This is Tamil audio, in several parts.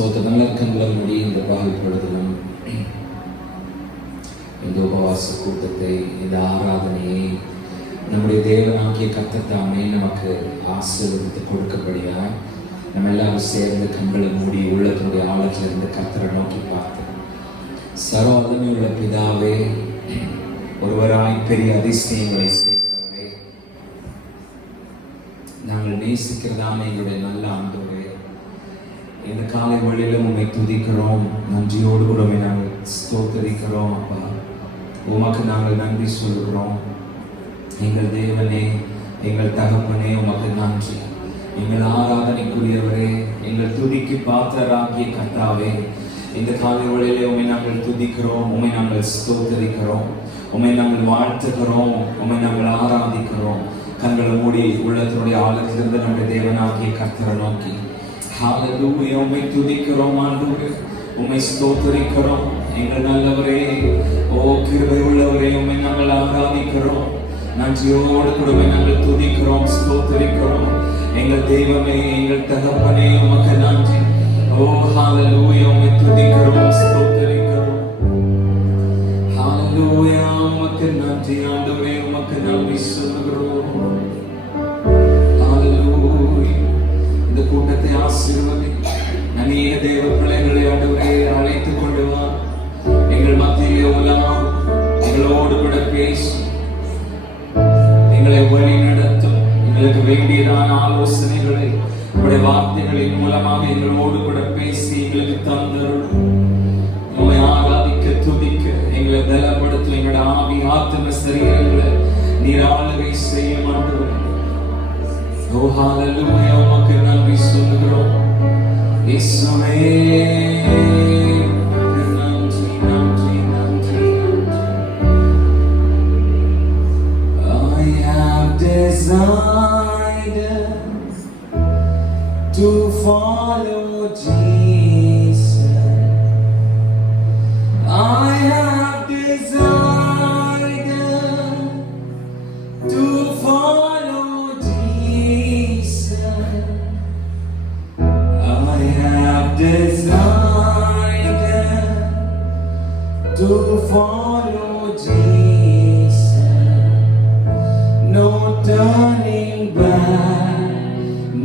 நல்ல கண்களை மூடி இந்த பகல் பொழுதிலும் இந்த உபவாச கூட்டத்தை, இந்த ஆராதனையை நம்முடைய தேவனாகிய கர்த்தர் தாமே நமக்கு ஆசீர்வதித்து கொடுக்கபடியாய் நம்ம எல்லாரும் சேர்ந்து கண்களை மூடி உள்ளத்தினுடைய ஆழத்திலிருந்து கர்த்தரை நோக்கி பார்த்து, சர்வ வல்லமையுள்ள பிதாவே, ஒருவராய் பெரிய அதிசயங்களை செய்கிறவரே, நாங்கள் நேசிக்கிறதான எங்களுடைய நல்ல ஆண்டவரே, இந்த காலை வேளையிலும் உம்மை துதிக்கிறோம், நன்றியோடு கூட நாங்கள் ஸ்தோத்தரிக்கிறோம். அப்பா, உமக்கு நாங்கள் நன்றி சொல்கிறோம். எங்கள் தேவனே, எங்கள் தகப்பனே, உமக்கு நன்றி. எங்கள் ஆராதனைக்குரியவரே, எங்கள் துதிக்கு பாத்திரராகிய கர்த்தாவே, இந்த காலை வேளையிலே உம்மை நாங்கள் துதிக்கிறோம், உம்மை நாங்கள் ஸ்தோத்தரிக்கிறோம், உம்மை நாங்கள் வாழ்த்துகிறோம், உம்மை நாங்கள் ஆராதிக்கிறோம். கண்களை மூடி உள்ளத்தினுடைய ஆழத்திலிருந்து நம்முடைய தேவனாகிய கர்த்தரை நோக்கி ஹல்லேலூயா, உம்மை துதிக்கிறோம் ஆண்டவரே, உம்மை ஸ்தோத்தரிக்கிறோம். எங்கள் நல்லவரே, ஓ கிருபை உள்ளவரே, உம்மை நாங்கள் ஆராதிக்கிறோம், நன்றியோடு கூட நாங்கள் துதிக்கிறோம், ஸ்தோத்தரிக்கிறோம். எங்கள் தெய்வமே, எங்கள் தகப்பனே, உமக்கு நன்றி. ஓ ஹல்லேலூயா, உம்மை துதிக்கிறோம், ஸ்தோத்தரிக்கிறோம். ஹல்லேலூயா, உமக்கு நன்றி ஆண்டவரே, உமக்கு நன்றி சொல்கிறோம். ஹல்லேலூயா. இந்த கூட்டத்தை ஆசீர்வதி. அநேக தேவ பிள்ளைகளை ஆண்டவரே அழைத்துக் கொண்டு வா. எங்கள் மத்தியிலே உலகம் எங்களோடு கூட பேசி எங்களை வழி நடத்தும். எங்களுக்கு வேண்டியதான ஆலோசனைகளை உடைய வார்த்தைகளின் மூலமாக எங்களோடு கூட பேசி எங்களுக்கு தந்தருள். நம்மை ஆராதிக்க, துதிக்க எங்களை பலப்படுத்தும். எங்களோட ஆவி, ஆத்ம சரீரங்களை நீர் ஆளுகை செய்ய மாட்டோம். ஓ ஹல்லேலூயா, உமக்கு நன்றி சொல்கிறோம். இயேசுவே, நன்றி, நன்றி, நன்றி. I have decided to follow Jesus. I have decided to follow Jesus. I have decided to follow Jesus. No turning back,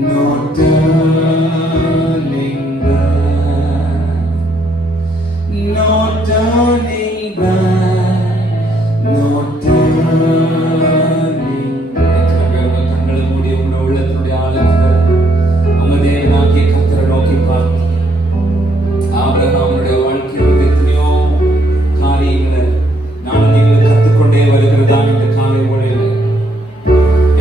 no turning back, no turning back, no turning back. கண்களை மூடி உங்கள் உள்ளத்தினுடைய ஆழங்கள் உங்க தேவனாகிய கர்த்தரை நோக்கி பார்த்து, ஆபிரகாமுடைய வாழ்க்கையில் எத்தனையோ காரியங்களை நான் நீங்கள் கற்றுக்கொண்டே வருகிறதான் இந்த காலை வேளையில.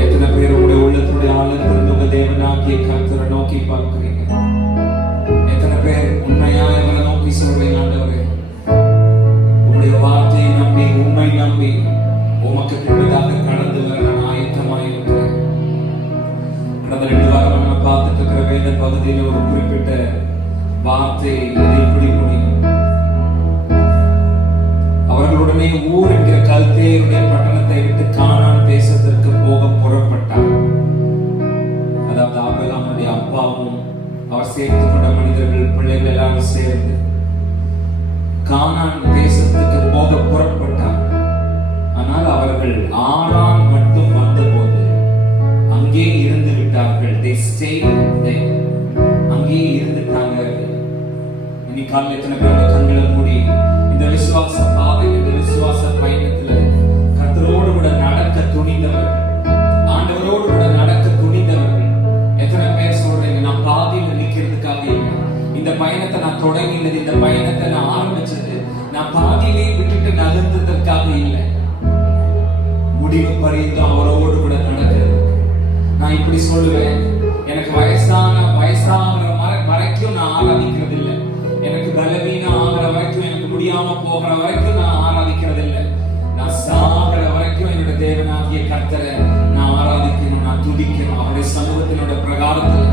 எத்தனை பேர் உங்களுடைய உள்ளத்தினுடைய ஆழத்திலிருந்து உங்க தேவனாகிய கர்த்தரை நோக்கி பார்க்கிறீங்க? எத்தனை பேர் உண்மையாய் அவரை நோக்கி சொல்றீங்க? ஆண்டவரே, உங்களுடைய வார்த்தையை நம்பி, உண்மை நம்பி உமக்கு பின்பதாக கடந்து வர நான் ஆயத்தமாயிருக்கிறேன். கடந்த 2 வாரம் நம்ம பார்த்துட்டு இருக்கிற வேத பகுதியில் ஒரு குறிப்பிட்ட வார்த்தை இப்படி முடியும். அவர்களுடனே ஊர் என்கிற கல்தேயருடைய பட்டணத்தை விட்டு கானான் தேசத்திற்கு போக புறப்பட்டார். அதாவது ஆபிரகாமுடைய அப்பாவும் அவர் சேர்த்துக் கொண்ட மனிதர்கள், பிள்ளைகள் எல்லாரும் சேர்ந்து கானான் தேசத்துக்கு போக புறப்பட்டார். ஆனால் அவர்கள் ஆரான் மட்டும் வந்தபோது அங்கே இருந்து விட்டார்கள். They stayed there. அங்கே இருந்துட்டாங்க. இன்னைக்கு காலையில் எத்தனை பேர் கண்களை மூடி இந்த விசுவாச பாதை, இந்த விசுவாச பயணத்துல கர்த்தரோடு கூட நடக்க துணிந்தவர்கள், ஆண்டவரோடு கூட நடக்க துணிந்தவர்கள் எத்தனை பேர் சொல்றீங்க? நான் பாதியில் நிற்கிறதுக்காக இல்லை, இந்த பயணத்தை நான் தொடங்கினது, இந்த பயணத்தை நான் ஆரம்பிச்சது நான் பாதியிலே விட்டுட்டு நகர்ந்ததற்காக இல்லை, முடிவு பரியந்தம் அவரோடு கூட நடக்கிறது. நான் இப்படி சொல்லுவேன், எனக்கு வயசாகிற வரைக்கும் நான் ஆராதிக்கிறது இல்லை, எனக்கு பலவீனம் ஆகிற வரைக்கும், எனக்கு முடியாம போகிற வரைக்கும் நான் ஆராதிக்கிறது இல்லை. நான் சாகிற வரைக்கும் என்னோட தேவனாகிய கர்த்தரை நான் ஆராதிக்கணும், நான் துதிக்கணும். அவருடைய சமூகத்தினோட பிரகாரத்தில்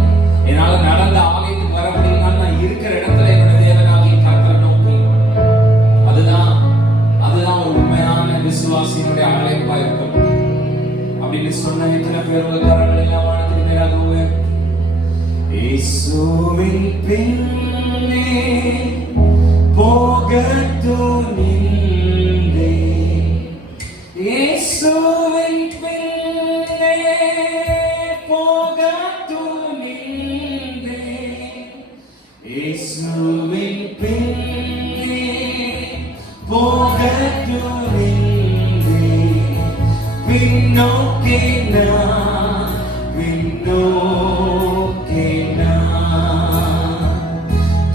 என்னால நடந்த ஆலயத்துக்கு வர முடியும்னா நான் இருக்கிற இடத்துல என்னோட தேவனாகிய கர்த்தரை நோக்கி, அதுதான் ஒரு உண்மையான விசுவாசியினுடைய அழைப்பா இருக்க முடியும் அப்படின்னு சொன்ன எத்தனை பேர் கரங்கள் எல்லாம் வானத்துக்கு நேராக இயேசுவின் பின்னே போகத் துணிந்தேன். இயேசுவின் பின்னே போகத் துணிந்தேன். இயேசுவின் பின்னே போகத் துணிந்தேன். பின்னோக்கி நான், பின்னோக்கி நான்,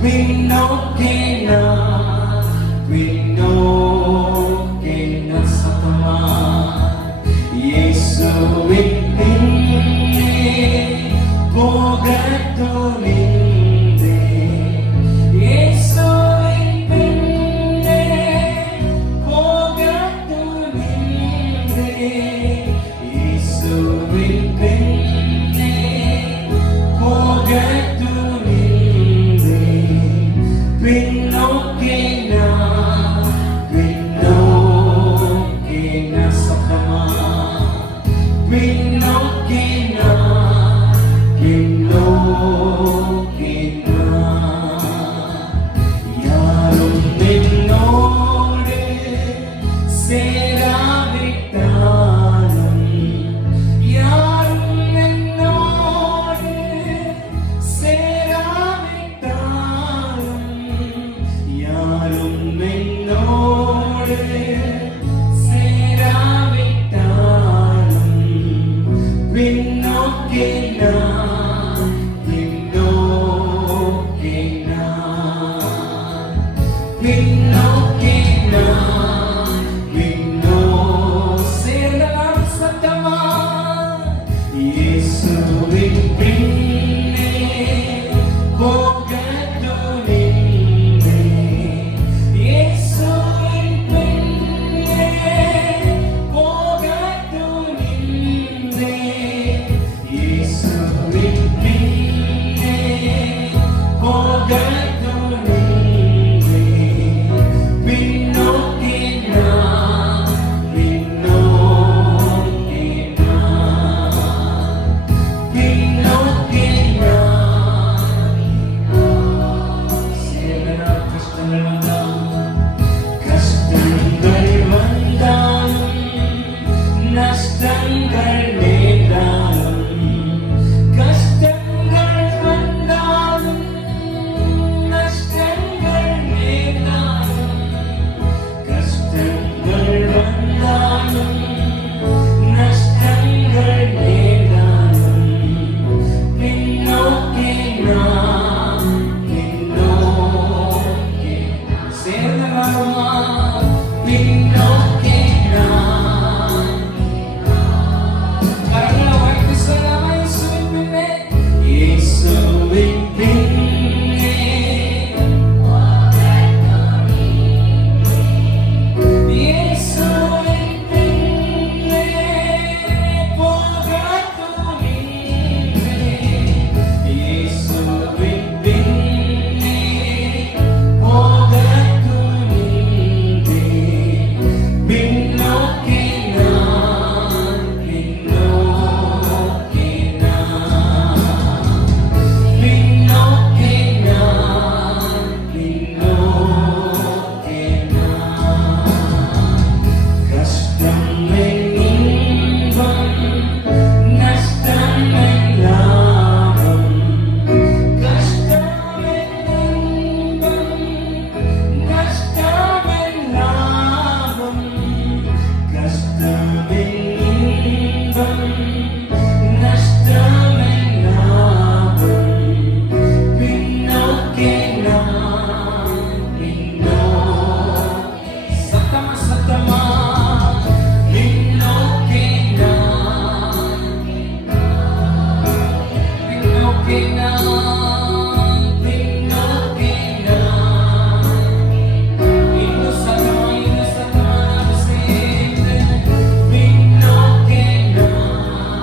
பின்னோக்கி நான், பின்னோக்கி நான். சத்தமா இயேசுவின் பின்னே போகத் துணிந்தேன். இயேசுவின் பின்னே போகத் துணிந்தேன். இயேசுவின் பின்னே போகத் துணிந்தேன். பின்னோக்கி நான், பின்னோக்கி நான். சத்தமா பின்னோக்கி நான், பின்னோக்கி நான். யாரும் என்னோடு சேராவிட்டாலும், யாரும் என்னோடு சேராவிட்டாலும், யாரும் என்னோடு சேராவிட்டாலும், பின்னோக்கி நான், பின்னோக்கி நான், பின்னோக்கி நான், சேர்ந்தலாம். சத்தமா இயேசுவின் பின்னே போகத் துணிந்தேன். இயேசுவின் பின்னே போகத் துணிந்தேன். இயேசுவின் பின்னே போகத் துணிந்தேன். பின்னோக்கி நான், பின்னோக்கி நான், பின்னோக்கி நான். சேரனா கஷ்டங்கள் வந்தாலும், கஷ்டங்கள் வந்தாலும், நஷ்டங்கள் நேர்ந்தாலும், கஷ்டங்கள் வந்தாலும், நஷ்டங்கள் நேர்ந்தாலும், கஷ்டங்கள் வந்தாலும், நஷ்டங்கள் நேர்ந்தாலும், பின்னோக்கி நான், பின்னோக்கி சேர்ந்தவருமா, பின்னோக்கி நான். கரங்களை உயர்த்தி சொல்லலாமா? இயேசுவின் பின்னே, இயேசுவின் பின்னே இயேசுவின் பின்னே போகத் துணிந்தேன். இயேசுவின் பின்னே போகத் துணிந்தேன். பின்னோக்கி நான், பின்னோக்கி நான், பின்னோக்கி நான், பின்னோக்கி நான். கஷ்டம் இன்பம், நஷ்டம் லாபம். கஷ்டம் இன்பம், நஷ்டம் லாபம். கஷ்டம் இன்பம், நஷ்டம் லாபம். பின்னோக்கி நான், பின்னோக்கி. சத்தமா சத்தமா பின்னோக்கி நான், பின்னோக்கி நான், பின்னோக்கி நான். இன்னும் சத்தமா, இன்னும் சத்தமா நாம் சேர்ந்து பின்னோக்கி நான்,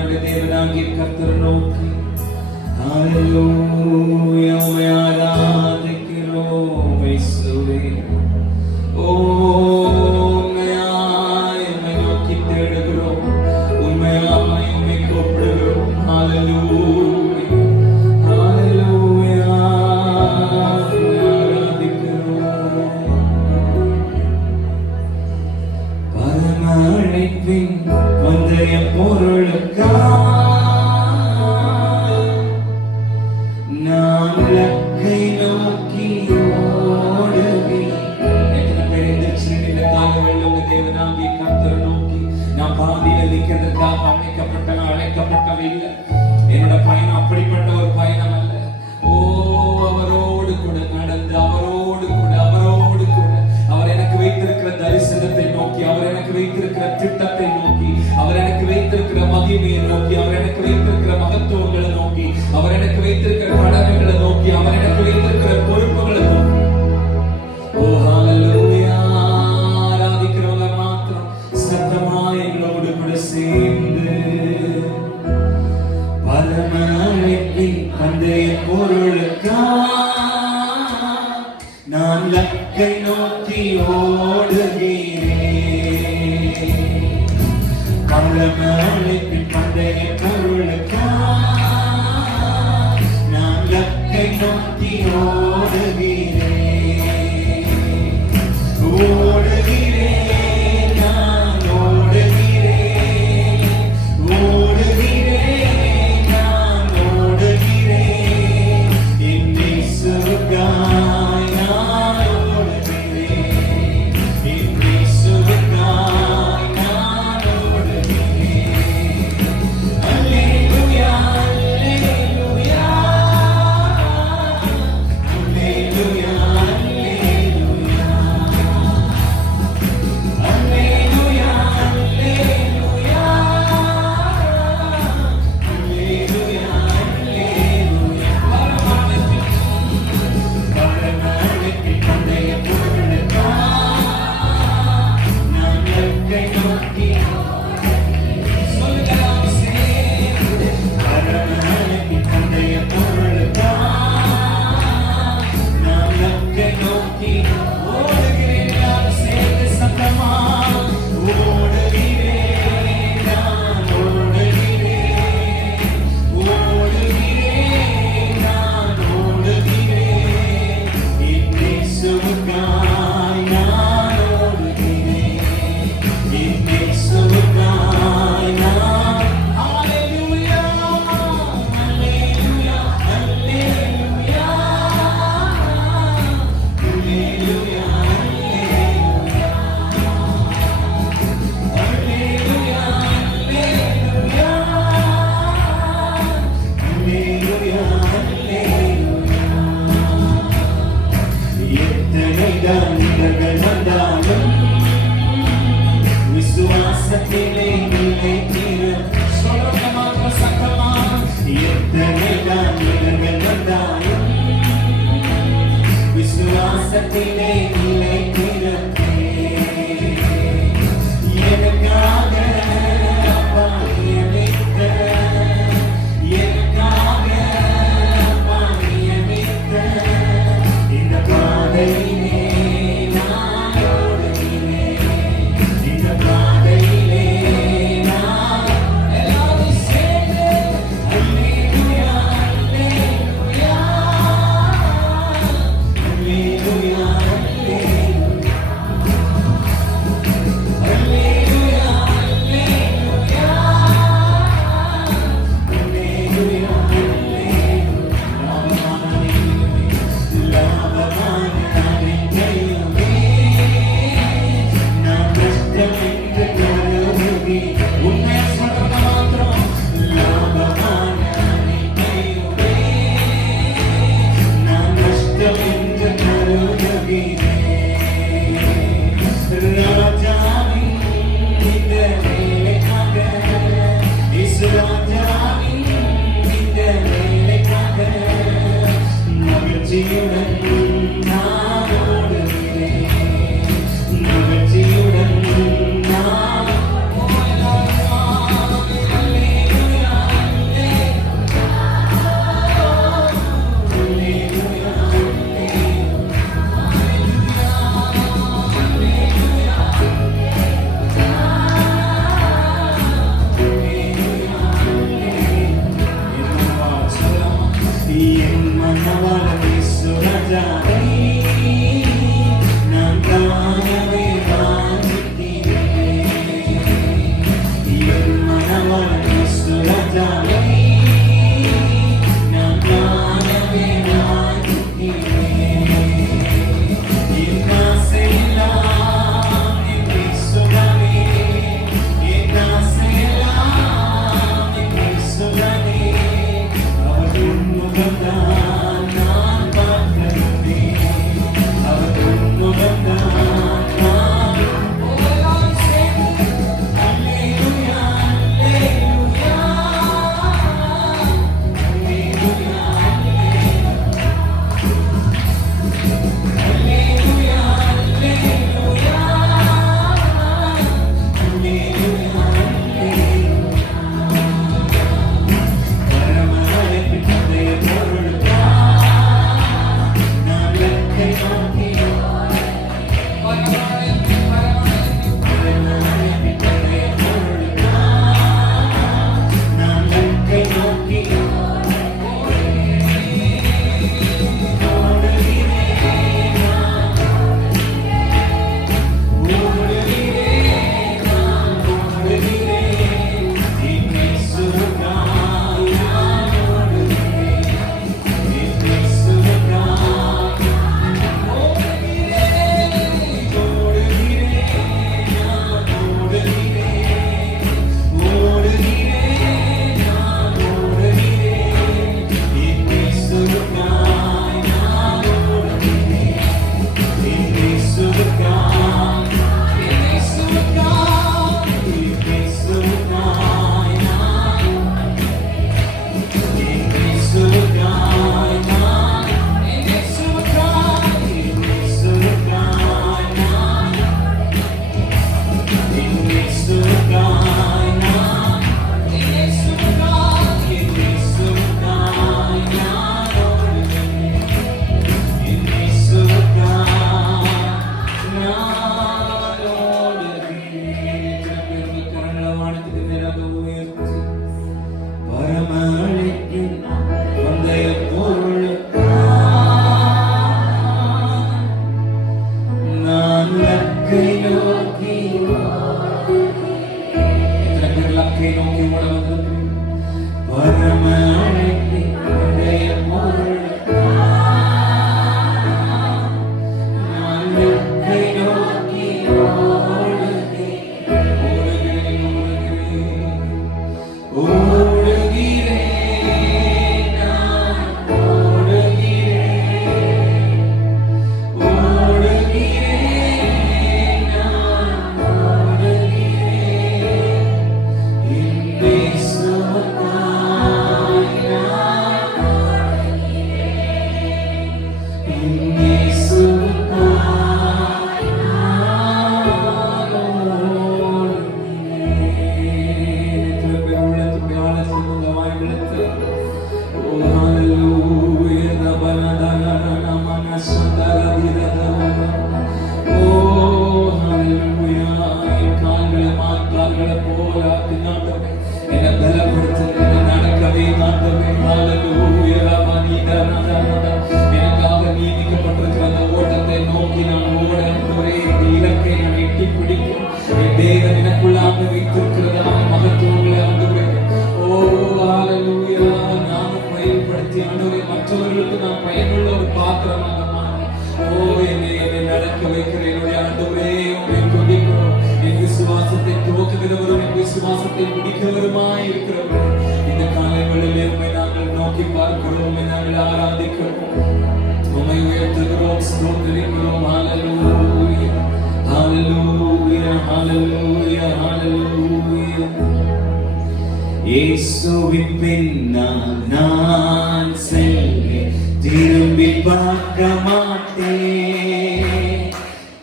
நம்முடைய தேவனாகிய கர்த்தரை நோக்கி ஹalleluya உம்மை ஆராதிக்கிறோம் இயேசுவே. உம்மையாய் உம்மை நோக்கி தேடுகிறோம், உம்மையாய் உம்மை கூப்பிடுகிறோம். ஹalleluya ஹalleluya ஆராதிக்கிறோம். பரமழைப்பின் வந்தய பொருளுக்காய் நான் லக்கை நோக்கி ஓடுகிறேன். எத்தனை பேர் இந்த சிறிய காலங்களில் உங்க தேவனாகிய கர்த்தரை நோக்கி நான் பாதியில் நிற்கிறதுக்காக அழைக்கப்பட்டவில்லை. என்னோட பயணம் அப்படிப்பட்ட ஒரு பயணம் அல்ல. அவரோடு கூட நடந்து அவரோடு கூட அவர் எனக்கு வைத்திருக்கிற தரிசனத்தை நோக்கி, அவர் எனக்கு வைத்திருக்கிற திட்டத்தை நோக்கி, அவர் எனக்கு வைத்திருக்கிற மகிமையை நோக்கி, அவர் எனக்கு வைத்திருக்கிற மகத்துவங்களை நோக்கி, அவர் எனக்கு வைத்திருக்கிற கடமைகளை நோக்கி, அவர் எனக்கு வைத்திருக்கிற பொறுப்புகளை நோக்கி. ஹalleluya ஆராதிக்கிறவங்க மாத்திரம் சத்தமா எங்களோடு கூட சேர்ந்து பரமழைப்பின் பந்தய பொருளுக்காய் நான் லக்கை நோக்கி ஓடுகிறேன். பரமழைப்பின் பந்தய பொருளுக்காய் நான் லக்கை நோக்கி ஓடுகிறேன். ஓடுகிறேன், நான் ஓடுகிறேன், ஓடுகிறேன், நான் ஓடுகிறேன். என்னை இயேசுவின் பின்னால் நான் செல்வேன், திரும்பி பார்க்க மாட்டேன்,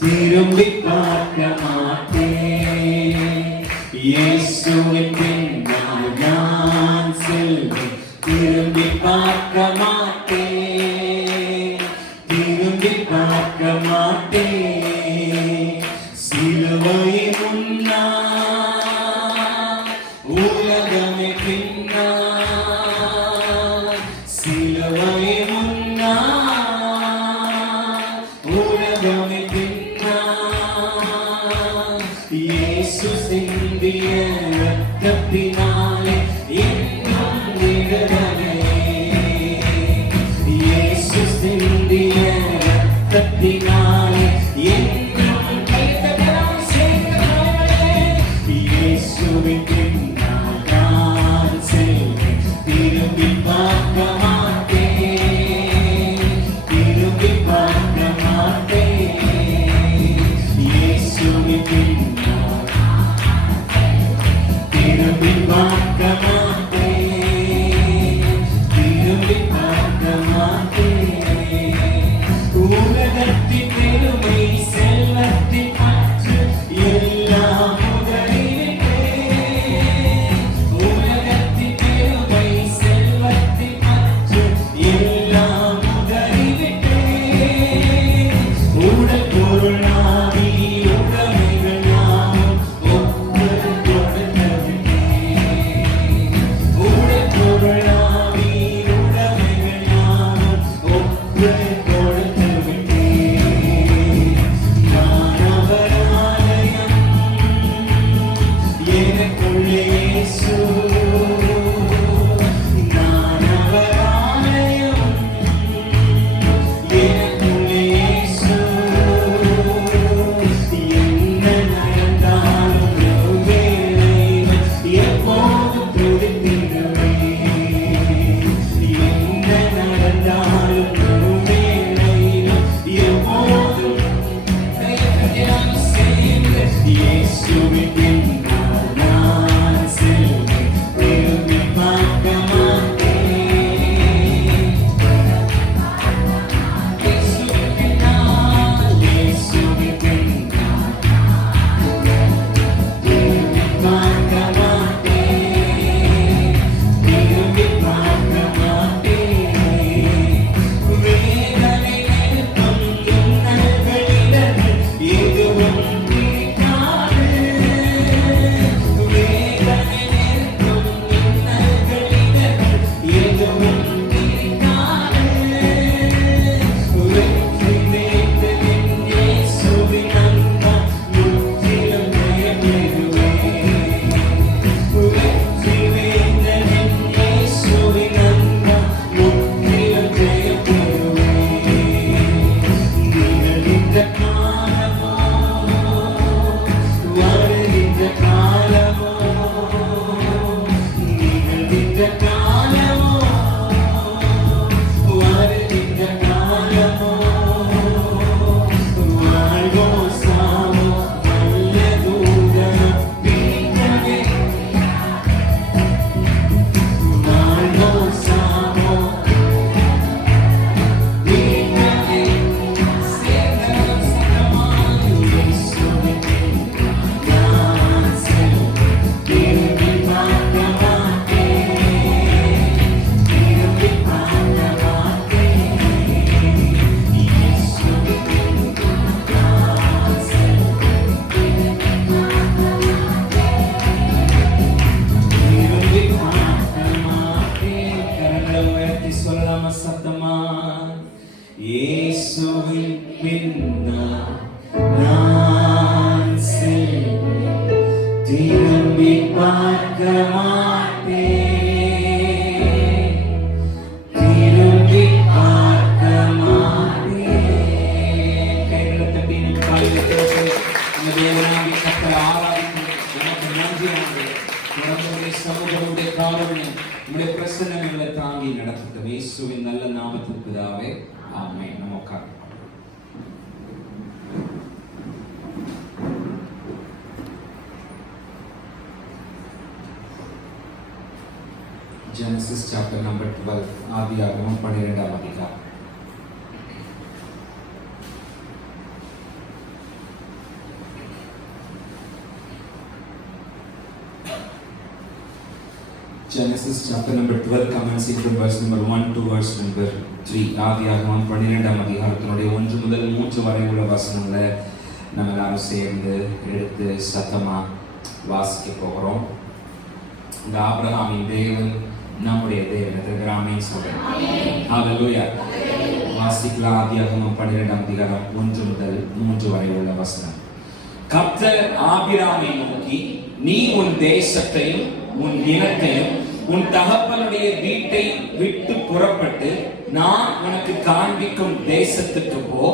திரும்பி பார்க்க மாட்டேன். இயேசுவின் பின்னால் நான் செல்வேன், திரும்பி பார்க்க மாட்டேன், திரும்பி பார்க்க மாட்டேன். சிலுவை முன்னா உலகமே பின்னா, சிலுவை முன்னா உலகமே பின்னா. இயேசு சிந்திய இரத்தத்தினாலே இயேசுவின் பின்னால் நான் செல்வேன், திரும்பி பார்க்க மாட்டேன், திரும்பி பார்க்க மாட்டேன். கைகளை தட்டி நம்ம காலையில பேசி நம்ம தேவனாகி கர்த்தரை ஆராதிக்கும். நமக்கு நன்றி ஆண்டவரே. தொடர்ந்து சமூகமுடைய காரணம் நம்முடைய பிரசன்னங்களை தாங்கி நடத்தட்டும். இயேசுவின் நல்ல நாமத்தில் பிதாவே, ஆமென். நம்ம உட்கார்ந்து Genesis chapter number 12, ஆதியாகமம் 12ஆம் அதிகாரம். Genesis chapter number 12 commencing from verse number 1 to verse number 3. ஆதியாகமம் 12ஆம் அதிகாரத்தினுடைய 1 முதல் 3 வரை உள்ள வசனங்களை நம்ம எல்லாரும் சேர்ந்து எடுத்து சத்தமா வாசிக்க போகிறோம். இந்த ஆபிரகாமின் தேவன் நம்முடைய தேவன். ஆமென் சொல்றேன். ஹalleluya. வாசிக்கலாம். ஆதியாகமம் 12ஆம் அதிகாரம் 1 முதல் 3 வரை உள்ள வசனம். கர்த்தர் ஆபிரகாமை நோக்கி, நீ உன் தேசத்தையும் உன் இனத்தையும் உன் தகப்பனுடைய வீட்டை விட்டு புறப்பட்டு நான் உனக்கு காண்பிக்கும் தேசத்துக்கு போ.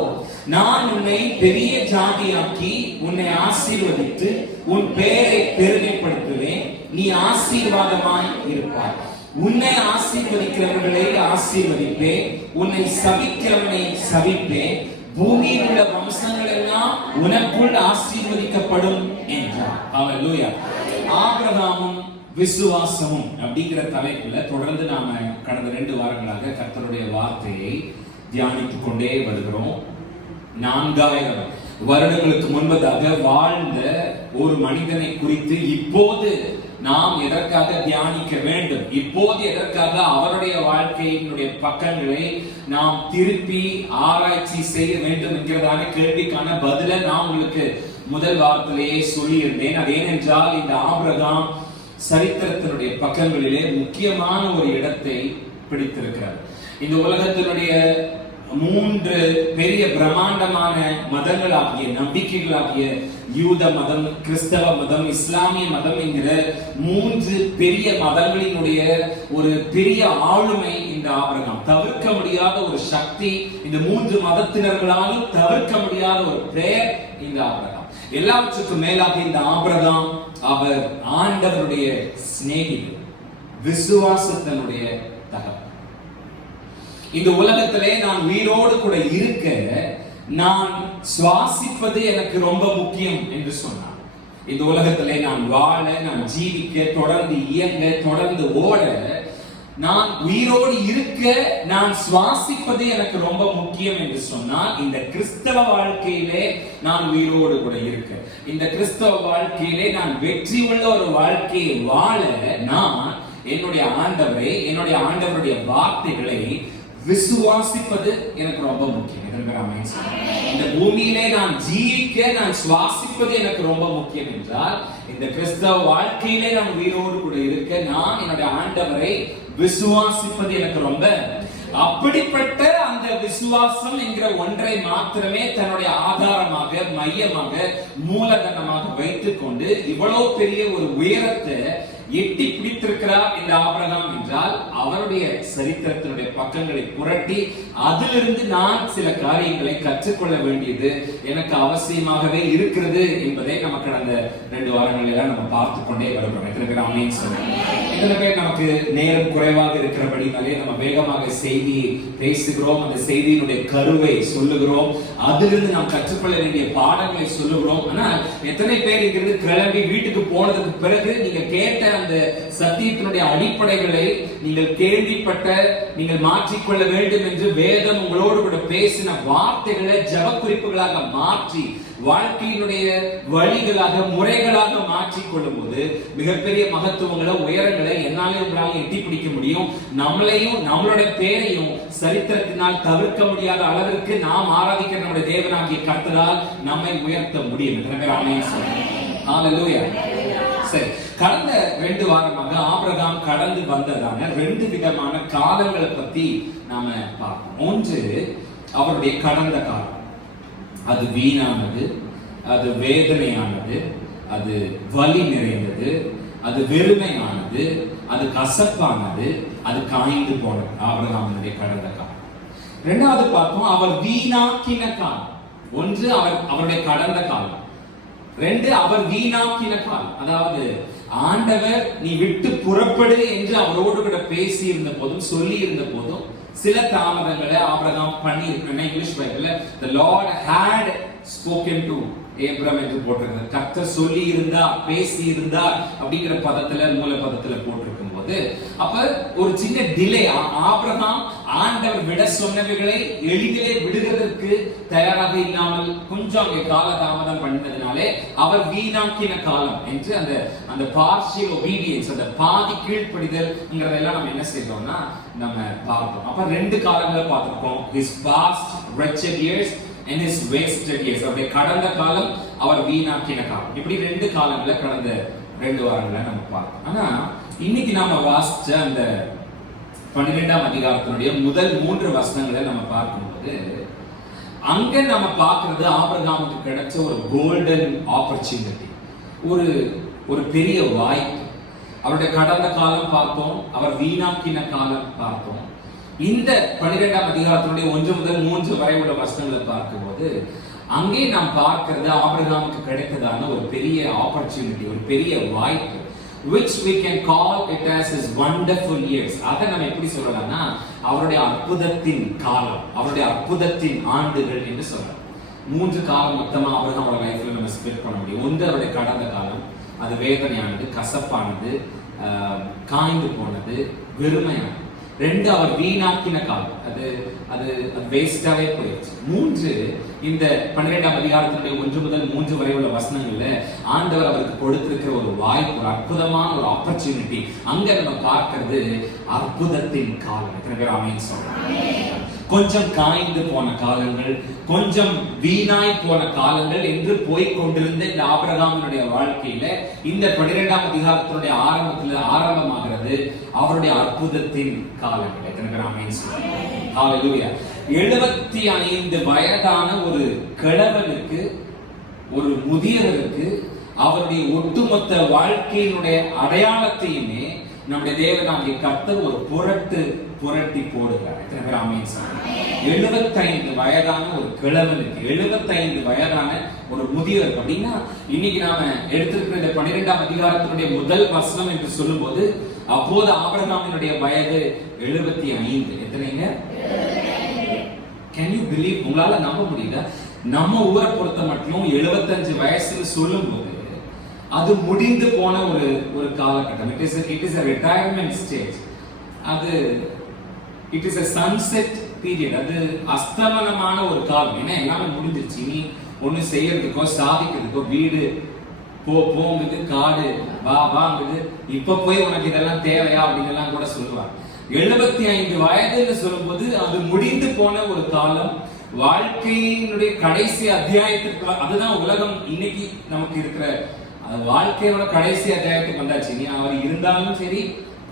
நான் உன்னை பெரிய ஜாதியாக்கி உன்னை ஆசீர்வதித்து உன் பெயரை பெருமைப்படுத்துவேன். நீ ஆசீர்வாதமாய் இருப்பாய். உன்னை ஆசீர்வதிக்கிறவர்களை ஆசீர்வதிப்பேன், உன்னை சபிக்கிறவனை சபிப்பேன். பூமியில் உள்ள வம்சங்கள் எல்லாம் உனக்குள் ஆசீர்வதிக்கப்படும் என்றார். ஹalleluya. ஆபிரகாமும் விசுவாசமும் அப்படிங்கிற தலைப்புல தொடர்ந்து நாம கடந்த 2 வாரங்களாக கர்த்தருடைய வார்த்தையை தியானித்துக் கொண்டே வருகிறோம். 4000 வருடங்களுக்கு முன்பதாக வாழ்ந்த ஒரு மனிதனை குறித்து இப்போது நாம் எதற்காக தியானிக்க வேண்டும், இப்போது எதற்காக அவருடைய வாழ்க்கையினுடைய பக்கங்களை நாம் திருப்பி ஆராய்ச்சி செய்ய வேண்டும் என்கிறதான கேள்விக்கான பதில நான் உங்களுக்கு முதல் வாரத்திலேயே சொல்லியிருந்தேன். அது ஏனென்றால் இந்த ஆபிரகாம் சரித்திரத்தினுடைய பக்கங்களிலே முக்கியமான ஒரு இடத்தை பிடித்திருக்கிறார். இந்த உலகத்தினுடைய 3 பெரிய பிரம்மாண்டமான மதங்களாகிய நம்பிக்கைகளாகிய யூத மதம், கிறிஸ்தவ மதம், இஸ்லாமிய மதம் என்கிற 3 பெரிய மதங்களினுடைய ஒரு பெரிய ஆளுமை இந்த ஆபிரகாம். தவிர்க்க முடியாத ஒரு சக்தி, இந்த 3 மதத்தினர்களாலும் தவிர்க்க முடியாத ஒரு பெயர் இந்த ஆபிரகாம். எல்லாவற்றுக்கும் மேலாக இந்த ஆபிரகாம் அவர் ஆண்டவருடைய சிநேகிதர், விசுவாசத்தினுடைய தகவல். இந்த உலகத்திலே நான் உயிரோடு கூட இருக்க, நான் சுவாசிப்பது எனக்கு ரொம்ப முக்கியம் என்று சொன்னார். இந்த உலகத்திலே நான் வாழ, நான் ஜீவிக்க, தொடர்ந்து இயங்க, தொடர்ந்து ஓட, நான் உயிரோடு இருக்க, நான் சுவாசிப்பது எனக்கு ரொம்ப முக்கியம் என்று சொன்னால், இந்த கிறிஸ்தவ வாழ்க்கையிலே நான் உயிரோடு கூட இருக்க, இந்த கிறிஸ்தவ வாழ்க்கையிலே நான் வெற்றி உள்ள ஒரு வாழ்க்கையை வாழ, நான் என்னுடைய ஆண்டவரை, என்னுடைய ஆண்டவருடைய வார்த்தைகளை விசுவாசிப்பது எனக்கு ரொம்ப முக்கியம். இந்த பூமியிலே நான் ஜீவிக்க, நான் சுவாசிப்பது எனக்கு ரொம்ப முக்கியம் என்றால், இந்த கிறிஸ்தவ வாழ்க்கையிலே நான் உயிரோடு கூட இருக்க, நான் என்னுடைய ஆண்டவரை விசுவாசிப்பது எனக்கு ரொம்ப. அப்படிப்பட்ட அந்த விசுவாசம் என்கிற ஒன்றை மாத்திரமே தன்னுடைய ஆதாரமாக, மையமாக, மூலதனமாக வைத்துக் கொண்டு இவ்வளவு பெரிய ஒரு உயரத்தை எட்டி பிடித்திருக்கிறார் இந்த ஆபிரகாம் என்றால், அவருடைய சரித்திரத்தினுடைய பக்கங்களை புரட்டி அதிலிருந்து நான் சில காரியங்களை கற்றுக்கொள்ள வேண்டியது எனக்கு அவசியமாகவே இருக்கிறது என்பதை நம்ம கடந்த 2 வாரங்களில் நம்ம பார்த்து கொண்டே வருகிறோம். எத்தனை பேர் ஆமென் சொல்லுங்க? எத்தனை பேர் நமக்கு நேரம் குறைவாக இருக்கிறபடினாலே நம்ம வேகமாக செய்தி பேசுகிறோம், அந்த செய்தியினுடைய கருவை சொல்லுகிறோம், அதிலிருந்து நாம் கற்றுக்கொள்ள வேண்டிய பாடங்களை சொல்லுகிறோம். ஆனால் எத்தனை பேர் இங்கிருந்து கிளம்பி வீட்டுக்கு போனதுக்கு பிறகு நீங்க கேட்ட அந்த சத்தியத்தினுடைய அடிப்படைகளை நீங்கள் கேள்விப்பட்ட, நீங்கள் மாற்றிக்கொள்ள வேண்டும் என்று வேதம் உங்களோடு கூட பேசின வார்த்தைகளை ஜெப குறிப்புகளாக மாற்றி வாழ்க்கையினுடைய வழிகளாக, முறைகளாக மாற்றிக் கொள்ளும் போது மிகப்பெரிய மகத்துவங்களை, உயரங்களை என்னாலே உங்களால் எட்டி பிடிக்க முடியும். நம்மளையும் நம்மளுடைய பேரையும் சரித்திரத்தினால் தவிர்க்க முடியாத அளவிற்கு நாம் ஆராதிக்கிற நம்முடைய தேவனாகிய கர்த்தரால் நம்மை உயர்த்த முடியும். ஹalleluya. சரி, கடந்த 2 வாரமாக ஆபிரகாம் கடந்து வந்ததான 2 விதமான காலங்களை பத்தி நாம பார்ப்போம். ஒன்று அவருடைய கடந்த காலம் அது வீணானது, அது வேதனையானது, அது வலி நிறைந்தது, அது வெறுமையானது, அது கசப்பானது, அது காய்ந்து போனது. ஆபிரகாமுடைய கடந்த காலம். இரண்டாவது பார்த்தோம், அவர் வீணாக்கின காலம். ஒன்று அவருடைய கடந்த காலம், ரெண்டு அவர் வீணாக்கின காலம். அதாவது ஆண்டவர் நீ விட்டு புறப்படு என்று அவரோடு கூட பேசி இருந்த போதும், சொல்லி இருந்த போதும் சில தாமதங்களை ஆபிரகாம் பண்ணி இருக்கிற இங்கிலீஷ் பைபிள்ல the Lord had spoken to Abraham என்று போட்டிருக்கிறது. கர்த்தர் சொல்லி இருந்தார், பேசி இருந்தார் அப்படிங்கிற பதத்துல, மூல பதத்துல போட்டிருக்கும் போது அப்ப ஒரு சின்ன டிலே. ஆபிரகாம் ஆண்டவர் விட சொன்னவைகளை எளிதிலே விடுவதற்கு தயாராக இல்லாமல் கொஞ்சம் கால தாமதம் பண்ணதுனாலே அவர் வீணாக்கின காலம் என்று அந்த பார்ஷியல் ஒபீடியன்ஸ், அந்த பாதி கீழ்ப்படிதல்ங்கிறதெல்லாம் நம்ம என்ன செய்யறோம்னா நம்ம பார்த்தோம். அப்ப ரெண்டு காலங்களை பார்த்திருக்கோம், his past wretched years and his wasted years. அவருடைய கடந்த காலம், அவர் வீணாக்கின காலம். இப்படி ரெண்டு காலங்களை கடந்த 2 வாரங்களை நம்ம பார்த்தோம். ஆனா இன்னைக்கு நாம வாசிச்ச அந்த 12ஆம் அதிகாரத்தினுடைய முதல் 3 வசனங்களை நம்ம பார்க்கும்போது அங்க நம்ம பார்க்கிறது ஆபிரகாமுக்கு கிடைச்ச ஒரு கோல்டன் ஆப்பர்ச்சுனிட்டி, ஒரு பெரிய வாய்ப்பு. அவருடைய கடந்த காலம் பார்த்தோம், அவர் வீணாக்கின காலம் பார்த்தோம். இந்த 12ஆம் அதிகாரத்தினுடைய 1 முதல் 3 வரை உள்ள வசனங்களை பார்க்கும்போது அங்கே நாம் பார்க்கிறது ஆபிரகாமுக்கு கிடைத்ததான ஒரு பெரிய ஆப்பர்ச்சுனிட்டி, ஒரு பெரிய வாய்ப்பு, which we can call it as his wonderful years. அதை நம்ம எப்படி சொல்லலாம்னா அவருடைய அற்புதத்தின் காலம், அவருடைய அற்புதத்தின் ஆண்டுகள் என்று சொல்லலாம். 3 காலம் மொத்தமா ஆபிரகாமோட லைஃப்ல நம்ம ஸ்பெண்ட் பண்ண முடியும். ஒன்று அவருடைய கடந்த காலம், அது வேதனையானது, கசப்பானது, காய்ந்து போனது, வெறுமையானது. 2 அவர் வீணாக்கின காலம், அது வேஸ்டாவே போயிடுச்சு. 3 இந்த 12ஆம் அதிகாரத்தினுடைய 1 முதல் 3 வரை உள்ள வசனங்கள்ல ஆண்டவர் அவருக்கு கொடுத்திருக்கிற ஒரு வாய்ப்பு, ஒரு அற்புதமான ஒரு ஆப்பர்ச்சுனிட்டி. அங்க நம்ம பார்க்கிறது அற்புதத்தின் காலம். எத்தனை பேர் ஆமென் சொல்றாங்க? கொஞ்சம் காய்ந்து போன காலங்கள், கொஞ்சம் வீணாய் போன காலங்கள் என்று போய்கொண்டிருந்த இந்த ஆபிரகாமினுடைய வாழ்க்கையில இந்த 12ஆம் அதிகாரத்தினுடைய ஆரம்பமாகிறது அவருடைய அற்புதத்தின் காலங்கள். எத்தனை பேர் ஆமென் சொல்றாங்க? ஹalleluya. 75 வயதான ஒரு கிழவனுக்கு, ஒரு முதியவருக்கு அவருடைய ஒட்டுமொத்த வாழ்க்கையினுடைய அடையாளத்தையுமே நம்முடைய தேவனாகிய கர்த்தர் ஒரு புரட்டி போடுகிறார். எத்தனை பேர் ஆமென் சொல்றாங்க? 75 வயதான ஒரு கிழவனுக்கு, 75 வயதான ஒரு முதியவர் அப்படின்னா இன்னைக்கு நாம எடுத்திருக்கிற இந்த 12ஆம் அதிகாரத்தினுடைய முதல் வசனம் என்று சொல்லும்போது அப்போது ஆபிரகாமினுடைய வயது 75. எத்தனைங்க? Can you believe? உங்களால நம்ப முடியுதா? நம்ம ஊரை பொறுத்த மட்டும் 75 வயசுன்னு சொல்லும்போது அது முடிந்து போன ஒரு காலகட்டம். It is a retirement stage. It is a sunset period. அது அஸ்தமனமான ஒரு காலம். ஏன்னா எல்லாமே முடிஞ்சிருச்சு. இனி ஒண்ணு செய்யறதுக்கோ சாதிக்கிறதுக்கோ வீடு போங்குது, காடு வாங்குது, இப்ப போய் உனக்கு இதெல்லாம் தேவையா அப்படின்னு கூட சொல்லுவாங்க. 75 வயதுன்னு சொல்லும்போது அது முடிந்து போன ஒரு காலம், வாழ்க்கையினுடைய கடைசி அத்தியாயத்துக்கு. அதுதான் உலகம் இன்னைக்கு நமக்கு இருக்கிற வாழ்க்கையோட கடைசி அத்தியாயத்துக்கு வந்தாச்சு. நீ அவர் இருந்தாலும் சரி,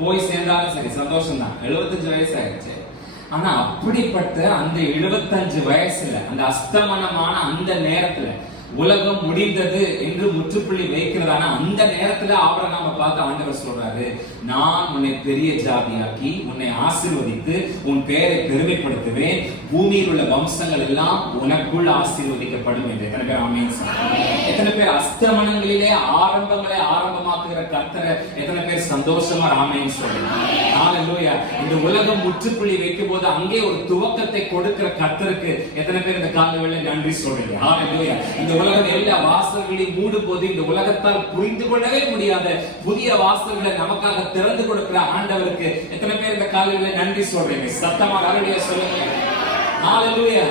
போய் சேர்ந்தாலும் சரி, சந்தோஷம் தான். 75 வயசு ஆயிடுச்சு. ஆனா அப்படிப்பட்ட அந்த 75 வயசுல, அந்த அஸ்தமனமான அந்த நேரத்துல உலகம் முடிந்தது என்று முற்றுப்புள்ளி வைக்கிறதான அந்த நேரத்துல ஆபிரகாமை பார்த்து ஆண்டவர் சொல்றாரு, நான் உன்னை பெரிய ஜாதியாக்கி உன்னை ஆசீர்வதித்து உன் பெயரை பெருமைப்படுத்துவேன், பூமியில் உள்ள வம்சங்கள் எல்லாம் உனக்குள் ஆசீர்வதிக்கப்படும் என்று. எத்தனை பேர் ஆமென் சொல்றாங்க? எத்தனை பேர் அஸ்தமனங்களிலே ஆரம்பங்களை ஆரம்பமாக்குகிற கர்த்தரை எத்தனை பேர் சந்தோஷமா ஆமென் சொல்றாங்க? ஹalleluya. இந்த உலகம் முற்றுப்புள்ளி வைக்கும் போது அங்கே ஒரு துவக்கத்தை கொடுக்கிற கர்த்தருக்கு எத்தனை பேர் இந்த காலையில நன்றி சொல்றீங்க? ஹalleluya. இந்த உலகம் எல்லா வாசல்களையும் மூடும் போது இந்த உலகத்தால் புரிந்து கொள்ளவே முடியாத புதிய வாசல்களை நமக்காக திறந்து கொடுக்கிற ஆண்டவருக்கு எத்தனை பேர் இந்த காலையில நன்றி சொல்றீங்க? சத்தமா ஹalleluya சொல்லுங்க. ஹalleluya.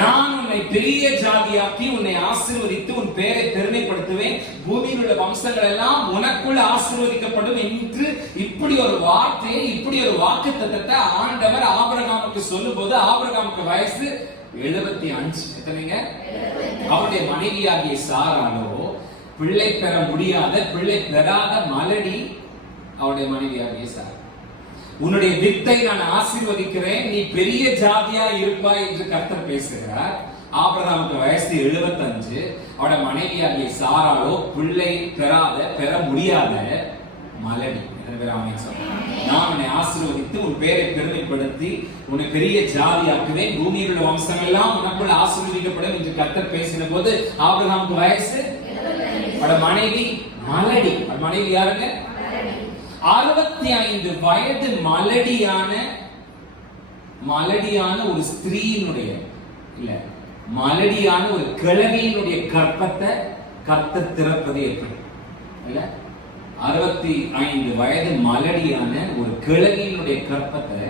நான் உன்னை பெரிய ஜாதியாக்கி உன்னை ஆசீர்வதித்து உன் பெயரை பெருமைப்படுத்துவேன், பூமியில் உள்ள வம்சங்கள் எல்லாம் உனக்குள் ஆசீர்வதிக்கப்படும் என்று இப்படி ஒரு வார்த்தையை, இப்படி ஒரு வாக்குத்தத்தத்தை ஆண்டவர் ஆபிரகாமுக்கு சொல்லும்போது ஆபிரகாமுக்கு வயசு 75. எத்தனைங்க? அவருடைய மனைவியாகிய சாராளோ பிள்ளை பெற முடியாத, பிள்ளை பெறாத மலடி அவருடைய மனைவியாகிய சாரா. உன்னுடைய வித்தை நான் ஆசீர்வதிக்கிறேன், நீ பெரிய ஜாதியா இருப்பாய் என்று கர்த்தர் பேசுகிறார். ஆபிரகாமுக்கு வயசு 75. அவட மனைவியாகிய சாராளோ பிள்ளை பெற முடியாத மலடி. நான் உன்னை ஆசீர்வதித்து உன் பேரை பெருமைப்படுத்தி உன்னை பெரிய ஜாதியாக்குவேன், பூமியில் உள்ள வம்சம் எல்லாம் உனக்குள்ள ஆசீர்வதிக்கப்படும் என்று கர்த்தர் பேசின போது ஆபிரகாமுக்கு வயசு, அவட மனைவி மலடி. மனைவி யாருங்க? 65 வயது மலடியான ஒரு ஸ்திரீனுடைய இல்ல மலடியான ஒரு கிழவியினுடைய கற்பத்தை கர்த்தர் திறப்பது எப்படி? இல்ல 65 வயது மலடியான ஒரு கிழவியினுடைய கற்பத்தை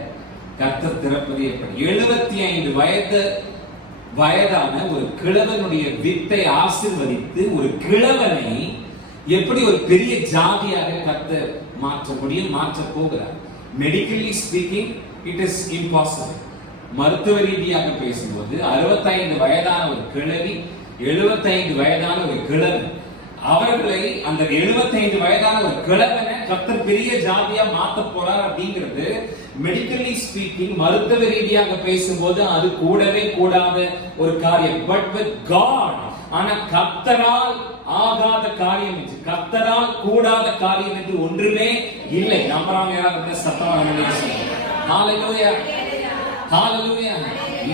கர்த்தர் திறப்பது எப்படி? 75 வயதான ஒரு கிழவனுடைய வித்தை ஆசீர்வதித்து ஒரு கிழவனை எப்படி ஒரு பெரிய ஜாதியாக கர்த்தர் மாற்ற முடியும், மாற்ற போகிறார். Medically speaking it is impossible. மருத்துவ ரீதியாக பேசும்போது 65 வயதான ஒரு கிழவி, 75 வயதான ஒரு கிழவன், அவர்களை அந்த 75 வயதான ஒரு கிழவனை கர்த்தர் பெரிய ஜாதியா மாத்த போறார் அப்படிங்கிறது மெடிக்கலி ஸ்பீக்கிங், மருத்துவ ரீதியாக பேசும்போது அது கூடவே கூடாத ஒரு காரியம். பட் வித் காட், ஆனா கர்த்தரால் ஆகாத காரியம் என்று, கர்த்தரால் கூடாத காரியம் என்று ஒன்றுமே இல்லை. நம்புறாங்க யாராவது? சத்தமாக ஹalleluya, ஹalleluya.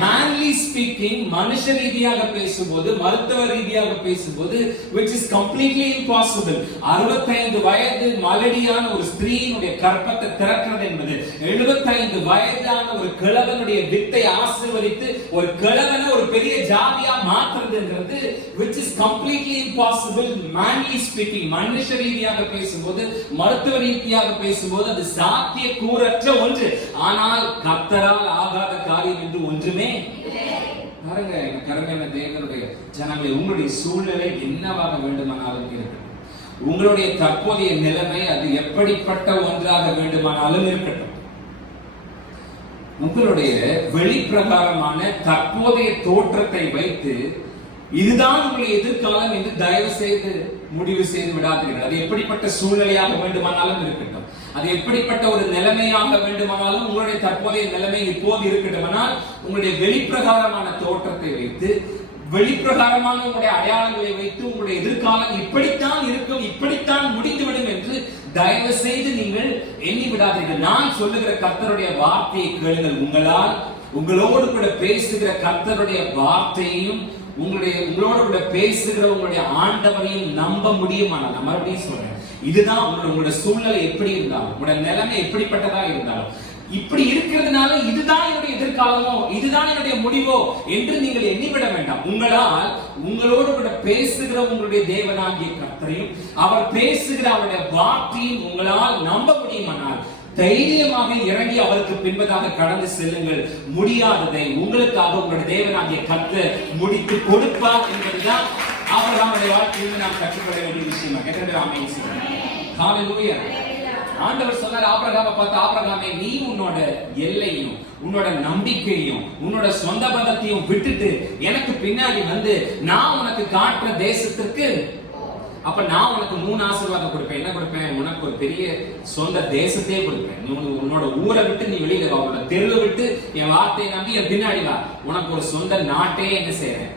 manly speaking, மனுஷ ரீதியாக பேசும்போது, மருத்துவ ரீதியாக பேசும்போது which is completely impossible. 65 வயது மலடியான ஒரு ஸ்திரீயினுடைய கற்பத்தை திறக்கிறது என்பது, 75 வயதான ஒரு கிழவனுடைய வித்தை ஆசீர்வதித்து ஒரு கிழவனை ஒரு பெரிய ஜாதியா மாற்றுறதுங்கிறது which is completely impossible. manly speaking, மனுஷ ரீதியாக பேசும்போது, மருத்துவ ரீதியாக பேசும்போது அது சாத்தியக்கூறற்ற ஒன்று. ஆனால் கர்த்தரால் ஆகாத காரியம் என்று ஒன்றுமே பாருங்க. கருமையான தேவனுடைய ஜனங்களே, உங்களுடைய சூழ்நிலை என்னவாக வேண்டுமானாலும் இருக்கட்டும், உங்களுடைய தற்போதைய நிலைமை அது எப்படிப்பட்ட ஒன்றாக வேண்டுமானாலும் இருக்கட்டும், உங்களுடைய வெளிப்பிரகாரமான தற்போதைய தோற்றத்தை வைத்து இதுதான் உங்களுடைய எதிர்காலம் என்று தயவு செய்து முடிவு செய்து விடாதீர்கள். அது எப்படிப்பட்ட சூழ்நிலையாக வேண்டுமானாலும் இருக்கட்டும், அது எப்படிப்பட்ட ஒரு நிலைமையாக வேண்டுமானாலும், உங்களுடைய தற்போதைய நிலைமை இப்போது இருக்கட்டும், ஆனால் உங்களுடைய வெளிப்பிரகாரமான தோற்றத்தை வைத்து, வெளிப்பிரகாரமான உங்களுடைய அடையாளங்களை வைத்து உங்களுடைய எதிர்காலம் இப்படித்தான் இருக்கும், இப்படித்தான் முடிந்துவிடும் என்று தயவு செய்து நீங்கள் எண்ணி விடாதீர்கள். நான் சொல்லுகிற கர்த்தருடைய வார்த்தையை கேளுங்கள். உங்களோடு கூட பேசுகிற கர்த்தருடைய வார்த்தையையும் உங்களோட கூட பேசுகிற உங்களுடைய ஆண்டவரையும் நம்ப முடியுமானால், நான் மறுபடியும் சொல்றேன், இதுதான் உங்களுடைய சூழ்நிலை எப்படி இருந்தாலும், உங்களுடைய நிலைமை எப்படிப்பட்டதா இருந்தாலும், இப்படி இருக்கிறதுனால இதுதான் என்னுடைய எதிர்காலமோ, இதுதான் என்னுடைய முடிவோ என்று நீங்கள் எண்ணிவிட வேண்டாம். உங்களோடு கூட பேசுகிற உங்களுடைய தேவனாகிய கர்த்தரையும் அவர் பேசுகிற அவருடைய வார்த்தையும் உங்களால் நம்ப முடியுமானால் தைரியமாக இறங்கி அவருக்கு பின்பதாக கடந்து செல்லுங்கள். முடியாததை உங்களுக்காக உங்களுடைய தேவனாகிய கர்த்தர் முடித்து கொடுப்பார் என்பதுதான் ஆபிரகாமுடைய வாழ்க்கையில் நாம் கற்றுக்கொள்ள வேண்டிய விஷயம். ஹalleluya. ஆண்டவர் சொன்னார் ஆபிரகாமை பார்த்து, ஆபிரகாமே, நீ உன்னோட எல்லையும் உன்னோட நம்பிக்கையும் உன்னோட சொந்த பதத்தையும் விட்டுட்டு எனக்கு பின்னாடி வந்து நான் உனக்கு காட்டுற தேசத்திற்கு, அப்ப நான் உனக்கு 3 ஆசீர்வாதம் கொடுப்பேன். என்ன கொடுப்பேன்? உனக்கு ஒரு பெரிய சொந்த தேசத்தையே கொடுப்பேன். உன்னோட ஊரை விட்டு நீ வெளியில வா, உன்னோட தெருவை விட்டு என் வார்த்தையை நம்பி என் பின்னாடி வா, உனக்கு ஒரு சொந்த நாட்டே என்ன செய்யறேன்.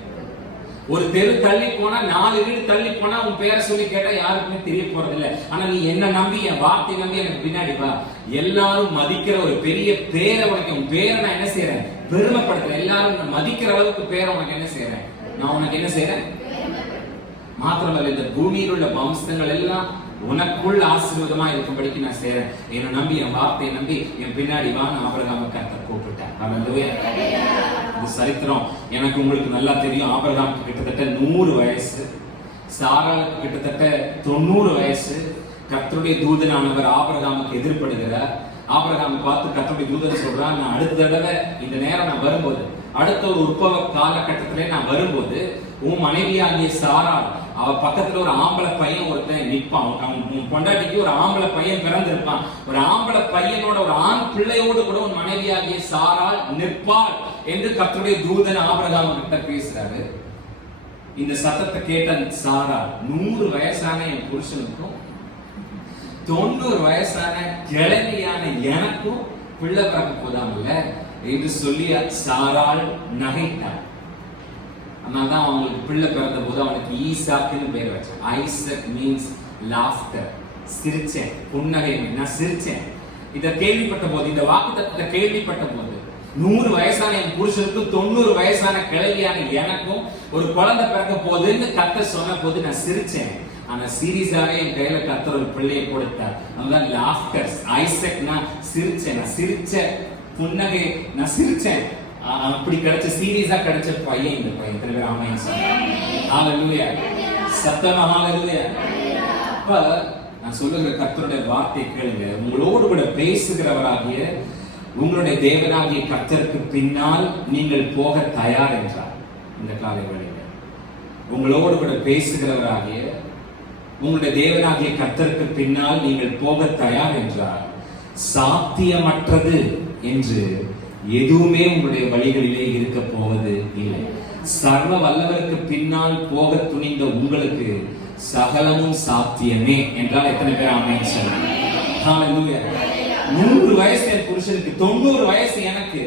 ஒரு தெரு தள்ளி போனா, 4 வீடு தள்ளி போனா உன் பேரை சொல்லி கேட்டா யாருக்குமே தெரிய போறது இல்லை. ஆனா நீ என்ன நம்பி, என் வார்த்தை நம்பி எனக்கு பின்னாடி வா, எல்லாரும் மதிக்கிற ஒரு பெரிய பேரை உனக்கு, உன் பேரை நான் என்ன செய்யறேன்? பெருமைப்படுத்துறேன். எல்லாரும் மதிக்கிற அளவுக்கு பேரை உனக்கு என்ன செய்யறேன்? நான் உனக்கு என்ன செய்யறேன்? மாத்திரமல்ல, இந்த பூமியில் உள்ள வம்சங்கள் எல்லாம் உனக்குள்ள ஆசீர்வாதமா இருக்கும்படிக்கு நான் செய்றேன். என்னை நம்பி, என் வார்த்தையை நம்பி என் பின்னாடி வா, நான் ஆபிரகாமை கர்த்தர் கூப்பிட்டேன். ஹல்லேலூயா. இந்த சரித்திரம் எனக்கு உங்களுக்கு நல்லா தெரியும். ஆபிரகாமுக்கு கிட்டத்தட்ட 100 வயசு, சாராளுக்கு கிட்டத்தட்ட 90 வயசு. கர்த்தருடைய தூதனானவர் ஆபிரகாமுக்கு எதிர்படுகிறார். ஆபிரகாமை பார்த்து கர்த்தருடைய தூதன் சொல்றான், நான் அடுத்த தடவை இந்த நேரம் நான் வரும்போது, அடுத்த ஒரு உற்பவ காலகட்டத்திலே நான் வரும்போது, உன் மனைவியாகிய சாராள், அவ பக்கத்துல ஒரு ஆம்பளை பையன் ஒருத்தன் நிற்பான். அவன் பொண்டாட்டிக்கு ஒரு ஆம்பளை பையன் பிறந்திருப்பான். ஒரு ஆம்பளை பையனோட, ஒரு ஆண் பிள்ளையோடு கூட உன் மனைவியாகிய சாராள் நிற்பாள் என்று கர்த்தருடைய தூதன் ஆபிரகாம் கிட்ட பேசுறாரு. இந்த சத்தத்தை கேட்ட சாராள், 100 வயசான என் புருஷனுக்கும் 90 வயசான கிழமையான எனக்கும் பிள்ளை பிறக்க போதாமல்ல என்று சொல்லி சாராள் நகைத்தாள். அதனால்தான் அவங்களுக்கு பிள்ளை பிறந்த போது அவனுக்கு ஈசாக்குன்னு பேர் வச்சான். ஐசக் மீன்ஸ் லாஃப்டர், சிரிச்சேன், புன்னகை, நான் சிரிச்சேன். இதை கேள்விப்பட்ட போது, இந்த வாக்குத்தத்தத்தை கேள்விப்பட்ட போது, 100 வயசான என் புருஷனுக்கும் 90 வயசான கிழவியான எனக்கும் ஒரு குழந்தை பிறக்க போகுதுன்னு கர்த்தர் சொன்ன போது நான் சிரிச்சேன். ஆனா சீரியஸாக என் கையில கர்த்தர் ஒரு பிள்ளையை கொடுத்தார். அதுதான் லாஃப்டர். ஐசக், நான் சிரிச்சேன், நான் சிரிச்ச புன்னகை, நான் சிரிச்சேன். அப்படி கிடைச்ச, சீரியஸா கிடைச்ச பையன் இந்த பையன். எத்தனை பேர் ஆமென் சொல்லுங்க? ஹalleluya, சத்தமா ஹalleluya. அப்ப நான் சொல்லுகிற கர்த்தருடைய வார்த்தை கேளுங்க. உங்களோடு கூட பேசுகிறவராகிய உங்களுடைய தேவனாகிய கர்த்தருக்கு பின்னால் நீங்கள் போக தயார் என்றார். இந்த காலை வேளையில உங்களோடு கூட பேசுகிறவராகிய உங்களுடைய தேவனாகிய கர்த்தருக்கு பின்னால் நீங்கள் போக தயார் என்றார். சாத்தியமற்றது என்று எதுவுமே உங்களுடைய வழிகளிலே இருக்க போவது இல்லை. சர்வ வல்லவருக்கு பின்னால் போக துணிந்த உங்களுக்கு சகலமும் சாத்தியமே என்றால் எத்தனை பேர் ஆமென் சொல்லுங்க? ஹalleluya. 100 வயசு என் புருஷனுக்கு, 90 வயசு எனக்கு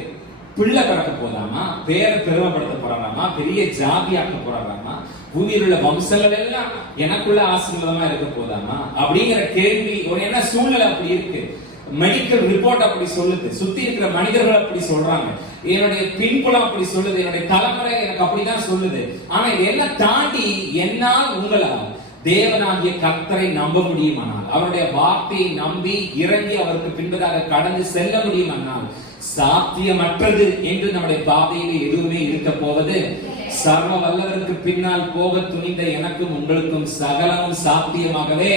பிள்ளை பிறக்க போதாமா, பேரை பெருமைப்படுத்த போறாராமா, பெரிய ஜாதியாக்க போறாராமா, பூமியில் உள்ள வம்சங்கள் எல்லாம் எனக்குள்ள ஆசீர்வாதமா இருக்க போதாமா அப்படிங்கிற கேள்வி. என்ன சூழ்நிலை அப்படி இருக்கு, மெடிக்கல் ரிப்போர்ட் அப்படி சொல்லுது, சுத்தி இருக்கிற மனிதர்கள் அப்படி சொல்றாங்க, என்னுடைய பின்புலம் அப்படி சொல்லுது, என்னுடைய தலைமுறை எனக்கு அப்படிதான் சொல்லுது. ஆனா இதெல்லாம் தாண்டி என்னால் உங்களால் தேவனாகிய கர்த்தரை நம்ப முடியுமானால், அவருடைய வார்த்தையை நம்பி இறங்கி அவருக்கு பின்பதாக கடந்து செல்ல முடியுமானால், சாத்தியமற்றது என்று நம்முடைய பாதையிலே எதுவுமே இருக்க போவது. சர்வ வல்லவருக்கு பின்னால் போக துணிந்த எனக்கும் உங்களுக்கும் சகலமும் சாத்தியமாகவே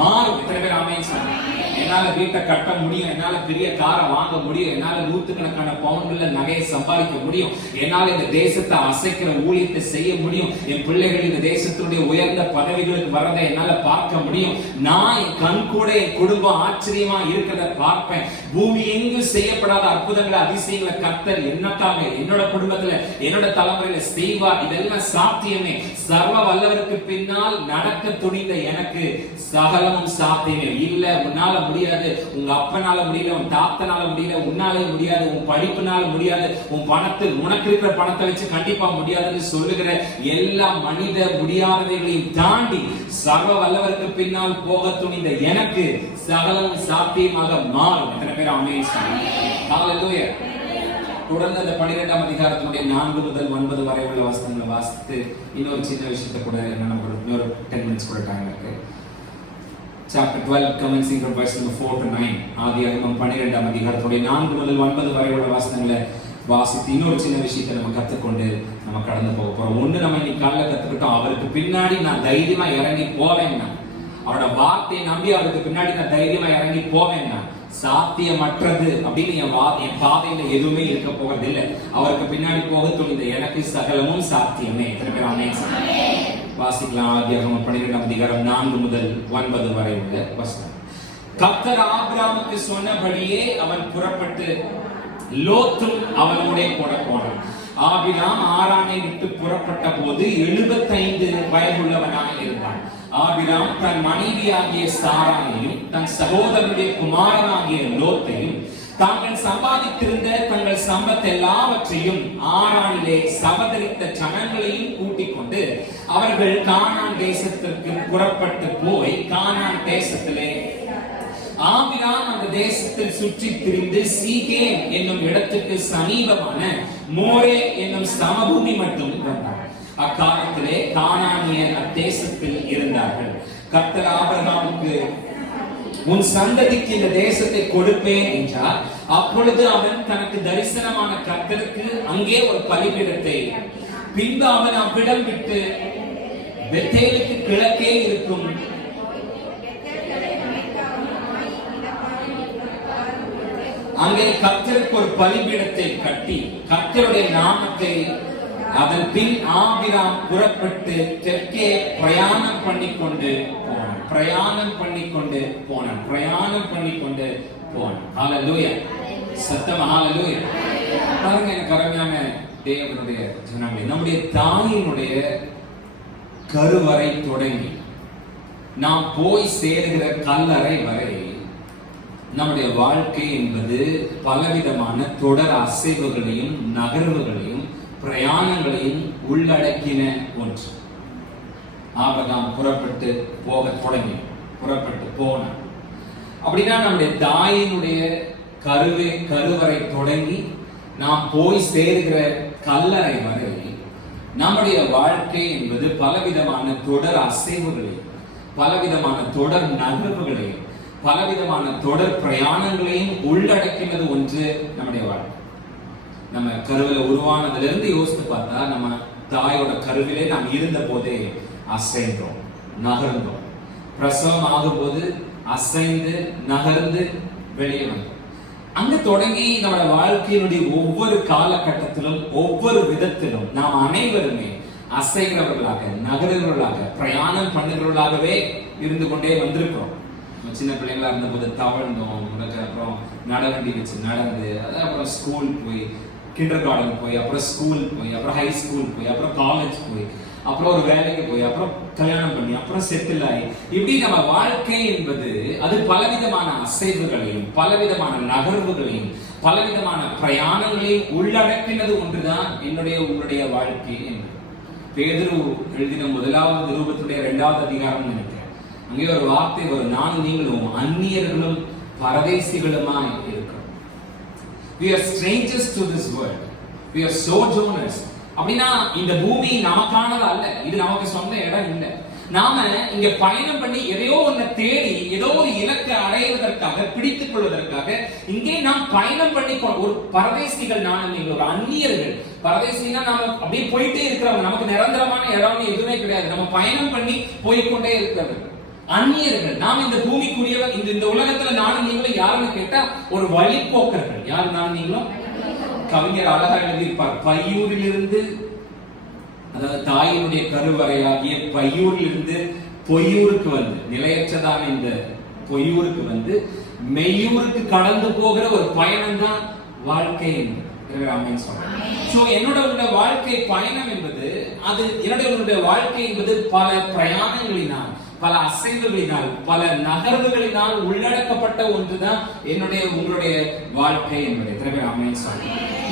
மாறும். எத்தனை பேர் ஆமென் சொல்லுங்க? என்னால வீட்டை கட்ட முடியும், என்னால பெரிய காரை வாங்க முடியும், என்னால நூற்றுக்கணக்கான பவுன்கள்ல நகையை சம்பாதிக்க முடியும், என்னால இந்த தேசத்தை அசைக்கிற ஊழியத்தை செய்ய முடியும், என் பிள்ளைகள் இந்த தேசத்தினுடைய உயர்ந்த பதவிகளுக்கு வரதை என்னால பார்க்க முடியும், நான் என் கண் கூட என் குடும்பம் ஆச்சரியமா இருக்கிறத பார்ப்பேன், பூமி எங்கும் செய்யப்படாத அற்புதங்களை அதிசயங்களை கர்த்தர் என்னக்காக என்னோட குடும்பத்துல என்னோட தலைமுறையில செய்வார். இதெல்லாம் சாத்தியமே. சர்வ வல்லவருக்கு பின்னால் நடக்க துணிந்த எனக்கு சகலமும் சாத்தியமே. இல்ல உன்னால முடியாது, உங்க அப்பனால முடியல, உன் தாத்தனால முடியல, உன்னாலே முடியாது, உன் படிப்புனால முடியாது, உன் பணத்தில் உனக்கு இருக்கிற பணத்தை வச்சு கண்டிப்பா முடியாதுன்னு சொல்லுகிற எல்லா மனித முடியாதவைகளையும் தாண்டி சர்வ வல்லவருக்கு பின்னால் போக துணிந்த எனக்கு சகலம் சாத்தியமாக மாறும். எத்தனை பேர் ஆமென் சொல்லுங்க? ஹalleluya. தொடர்ந்து அந்த 12ஆம் அதிகாரத்தினுடைய 4 முதல் 9 வரை உள்ள வசனங்களை வாசித்து இன்னொரு சின்ன விஷயத்தை கூட நம்ம இன்னொரு 10 minutes கூட டைம் இருக்கு. Chapter 12 commencing from verse number 4 to 9. ஆதியாகமம் 12ஆம் அதிகாரத்துடைய 4 முதல் 9 வரை உள்ள வசனங்களை வாசித்து இன்னொரு சின்ன விஷயத்தை நம்ம கத்துக்கொண்டு நம்ம கடந்து போக போறோம். ஒண்ணு நம்ம இன்னைக்கு காலைல கத்துக்கிட்டோம், அவருக்கு பின்னாடி நான் தைரியமா இறங்கி போவேன்னா, அவரோட வார்த்தையை நம்பி அவருக்கு பின்னாடி நான் தைரியமா இறங்கி போவேன்னா, சாத்தியமற்றது அப்படின்னு என் பாதையில எதுவுமே இருக்க போவதில்லை. அவருக்கு பின்னாடி போக துணிந்த எனக்கு சகலமும் சாத்தியமே. எத்தனை பேர் ஆமென் சொல்லுங்க? வாசிக்கலாம். ஆதியாகமம் 12ஆம் அதிகாரம் 4 முதல் 9 வரை உள்ள வசனம். கர்த்தர் ஆபிரகாமுக்கு சொன்னபடியே அவன் புறப்பட்டு லோத்தும் அவனோடே கூட போனான். ஆபிரகாம் ஆரானை விட்டு புறப்பட்ட போது 75 வயதுள்ளவனாக இருந்தான். ஆபிரகாம் தன் மனைவியாகிய சாராயையும் தன் சகோதரனுடைய குமாரனாகிய லோத்தையும் தாங்கள் சம்பாதித்திருந்த தங்கள் சம்பத் எல்லாவற்றையும் ஆரானிலே சபதரித்த ஜனங்களையும் கூட்டிக் கொண்டு அவர்கள் கானான் தேசத்திற்கு புறப்பட்டு போய் கானான் தேசத்திலே ஆபிரகாம் அந்த தேசத்தில் சுற்றி திரிந்து சீகேம் என்னும் இடத்துக்கு சமீபமான மோரே என்னும் சமபூமி மட்டும் வந்தார். அக்காலத்திலே கானானியர் அத்தேசத்தில் இருந்தார்கள். கர்த்தர் ஆபிரகாமுக்கு உன் சந்ததிக்கு இந்த தேசத்தை கொடுப்பேன் என்றார். அப்பொழுது அவன் தனக்கு தரிசனமான கர்த்தருக்கு அங்கே ஒரு பலிபீடத்தை, பின்பு அவன் அவ்விடம் விட்டு பெத்தேலுக்கு கிழக்கே இருக்கும் அங்கே கர்த்தருக்கு ஒரு பலிபீடத்தை கட்டி கர்த்தருடைய நாமத்தை அதன் பின் ஆபிரகாம் புறப்பட்டு தெற்கே பிரயாணம் பண்ணிக்கொண்டு போனான். ஹalleluya. சத்தமா ஹalleluya. பாருங்க, எனக்கு அருமையான தேவனுடைய ஜனங்களே, நம்முடைய தாயினுடைய கருவறை தொடங்கி நாம் போய் சேருகிற கல்லறை வரை நம்முடைய வாழ்க்கை என்பது பலவிதமான தொடர் அசைவுகளையும் நகர்வுகளையும் பிரயாணங்களையும் உள்ளடக்கின ஒன்று. ஆபிரகாம் புறப்பட்டு போனார். அப்படின்னா நம்முடைய தாயினுடைய கருவறை தொடங்கி நாம் போய் சேருகிற கல்லறை வரை நம்முடைய வாழ்க்கை என்பது பலவிதமான தொடர் அசைவுகளையும் பலவிதமான தொடர் நகர்வுகளையும் பலவிதமான தொடர் பிரயாணங்களையும் உள்ளடக்கினது ஒன்று நம்முடைய வாழ்க்கை. நம்ம கருவில உருவானதிலிருந்து யோசித்து பார்த்தா நம்ம தாயோட கருவிலே நாம் இருந்த போதே அசைந்தோம், நகர்ந்தோம். பிரசவம் ஆகும்போது அசைந்து நகர்ந்து வெளியே வந்தோம். அங்க தொடங்கி நம்முடைய வாழ்க்கையினுடைய ஒவ்வொரு காலகட்டத்திலும் ஒவ்வொரு விதத்திலும் நாம் அனைவருமே அசைகிறவர்களாக, நகர்கிறவர்களாக, பிரயாணம் பண்ணுகிறவர்களாகவே இருந்து கொண்டே வந்திருக்கிறோம். சின்ன பிள்ளைங்களா இருந்த போது தவழ்ந்தோம், அப்புறம் நடவண்டி வச்சு நடந்து, அப்புறம் ஸ்கூல் போய், கிண்டர் கார்டன் போய், அப்புறம் ஸ்கூல் போய், அப்புறம் ஹை ஸ்கூல் போய், அப்புறம் காலேஜ் போய், அப்புறம் ஒரு வேலைக்கு போய், அப்புறம் கல்யாணம் பண்ணி, அப்புறம் செட்டில் ஆகி, இப்படி நம்ம வாழ்க்கை என்பது அது பலவிதமான அசைவுகளையும் பலவிதமான நகர்வுகளையும் பலவிதமான பிரயாணங்களையும் உள்ளடக்கினது ஒன்றுதான் என்னுடைய உங்களுடைய வாழ்க்கை என்று பேதுரு எழுதின 1வது நிருபத்துடைய 2வது அதிகாரம் நினைக்கிறேன். அங்கே ஒரு வார்த்தை வரும், நானும் நீங்களும் அந்நியர்களும் பரதேசிகளுமாய் இருக்கிறோம். We are strangers to this world. We are sojourners. அப்படின்னா இந்த பூமி நமக்கானது அல்ல, இது நமக்கு சொந்த இடம் இல்லை. நாம இங்க பயணம் பண்ணி எதையோ ஒன்ன தேடி ஏதோ ஒரு இலக்கை அடைவதற்காக பிடித்துக் கொள்வதற்காக இங்கே நாம் பயணம் பண்ணி ஒரு பரதேசிகள். நானும் நீங்கள் ஒரு அந்நியர்கள். பரதேசினா நாம அப்படியே போயிட்டே இருக்கிறவங்க, நமக்கு நிரந்தரமான இடம் எதுவுமே கிடையாது, நம்ம பயணம் பண்ணி போய்கொண்டே இருக்கிறவர்கள் அந்நியர்கள். நாம் இந்த பூமிக்குரியவர். இந்த உலகத்துல நானும் நீங்களும் யாருன்னு கேட்டா ஒரு வழிபோக்கர்கள். யாரு நானும் நீங்களும்? கவிஞர் அழகா எழுதியிருப்பார், பையூரிலிருந்து, அதாவது தாயினுடைய கருவறையாகிய பையூரிலிருந்து பொய்யூருக்கு வந்து, நிலையற்றதான இந்த பொய்யூருக்கு வந்து மெய்யூருக்கு கடந்து போகிற ஒரு பயணம் தான் வாழ்க்கை என்று என்னோட வாழ்க்கை பயணம் என்பது, அது என்னுடைய வாழ்க்கை என்பது பல பிரயாணங்களினால், பல அசைவுகளினால், பல நகர்வுகளினால் உள்ளடக்கப்பட்ட ஒன்றுதான் என்னுடைய உங்களுடைய வாழ்க்கை என்பதை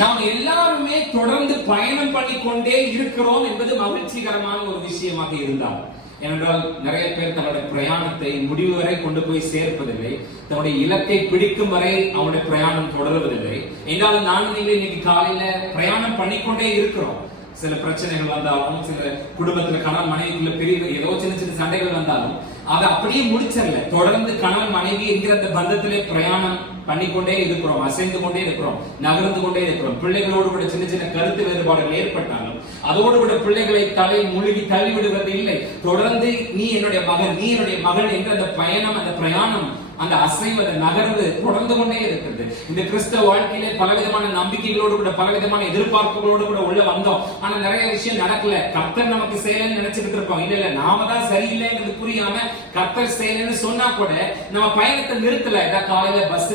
நாம் எல்லாருமே தொடர்ந்து பயணம் பண்ணிக்கொண்டே இருக்கிறோம் என்பது மகிழ்ச்சிகரமான ஒரு விஷயமாக இருந்தால், ஏனென்றால் நிறைய பேர் தன்னுடைய பிரயாணத்தை முடிவு வரை கொண்டு போய் சேர்ப்பதில்லை, தன்னுடைய இலக்கை பிடிக்கும் வரை அவனுடைய பிரயாணம் தொடருவதில்லை. எங்காலும் நானும் நீங்கள் இன்னைக்கு காலையில பிரயாணம் பண்ணிக்கொண்டே இருக்கிறோம். சில பிரச்சனைகள் வந்தாலும், சில குடும்பத்துல கணவன் மனைவிக்குள்ள பெரிய ஏதோ சின்ன சின்ன சண்டைகள் வந்தாலும் அதை அப்படியே முடிச்சிடல. தொடர்ந்து கணவன் மனைவி என்கிற அந்த பந்தத்திலே பிரயாணம் பண்ணிக்கொண்டே இருக்கிறோம், அசைந்து கொண்டே இருக்கிறோம், நகர்ந்து கொண்டே இருக்கிறோம். பிள்ளைகளோடு கூட சின்ன சின்ன கருத்து வேறுபாடுகள் ஏற்பட்டாலும் அதோடு கூட பிள்ளைகளை தலை மூழ்கி தள்ளிவிடுவது இல்லை. தொடர்ந்து நீ என்னுடைய மகன், நீ என்னுடைய மகள் என்ற அந்த பயணம், அந்த பிரயாணம், அந்த அசைவு, நகர்வு தொடர்ந்து கொண்டே இருக்கிறது. இந்த கிறிஸ்தவ வாழ்க்கையிலே பலவிதமான நம்பிக்கைகளோடு கூட பலவிதமான எதிர்பார்ப்புகளோடு கூட உள்ள வந்தோம். ஆனா நிறைய விஷயம் நடக்கல. கர்த்தர் நமக்கு செய்யலன்னு நினைச்சுக்கிட்டு இருப்போம். இல்ல நாம தான் சரியில்லைங்கிறது புரியாம கர்த்தர் செய்யலன்னு சொன்னா கூட நம்ம பயணத்தை நிறுத்தல. காலையில பஸ்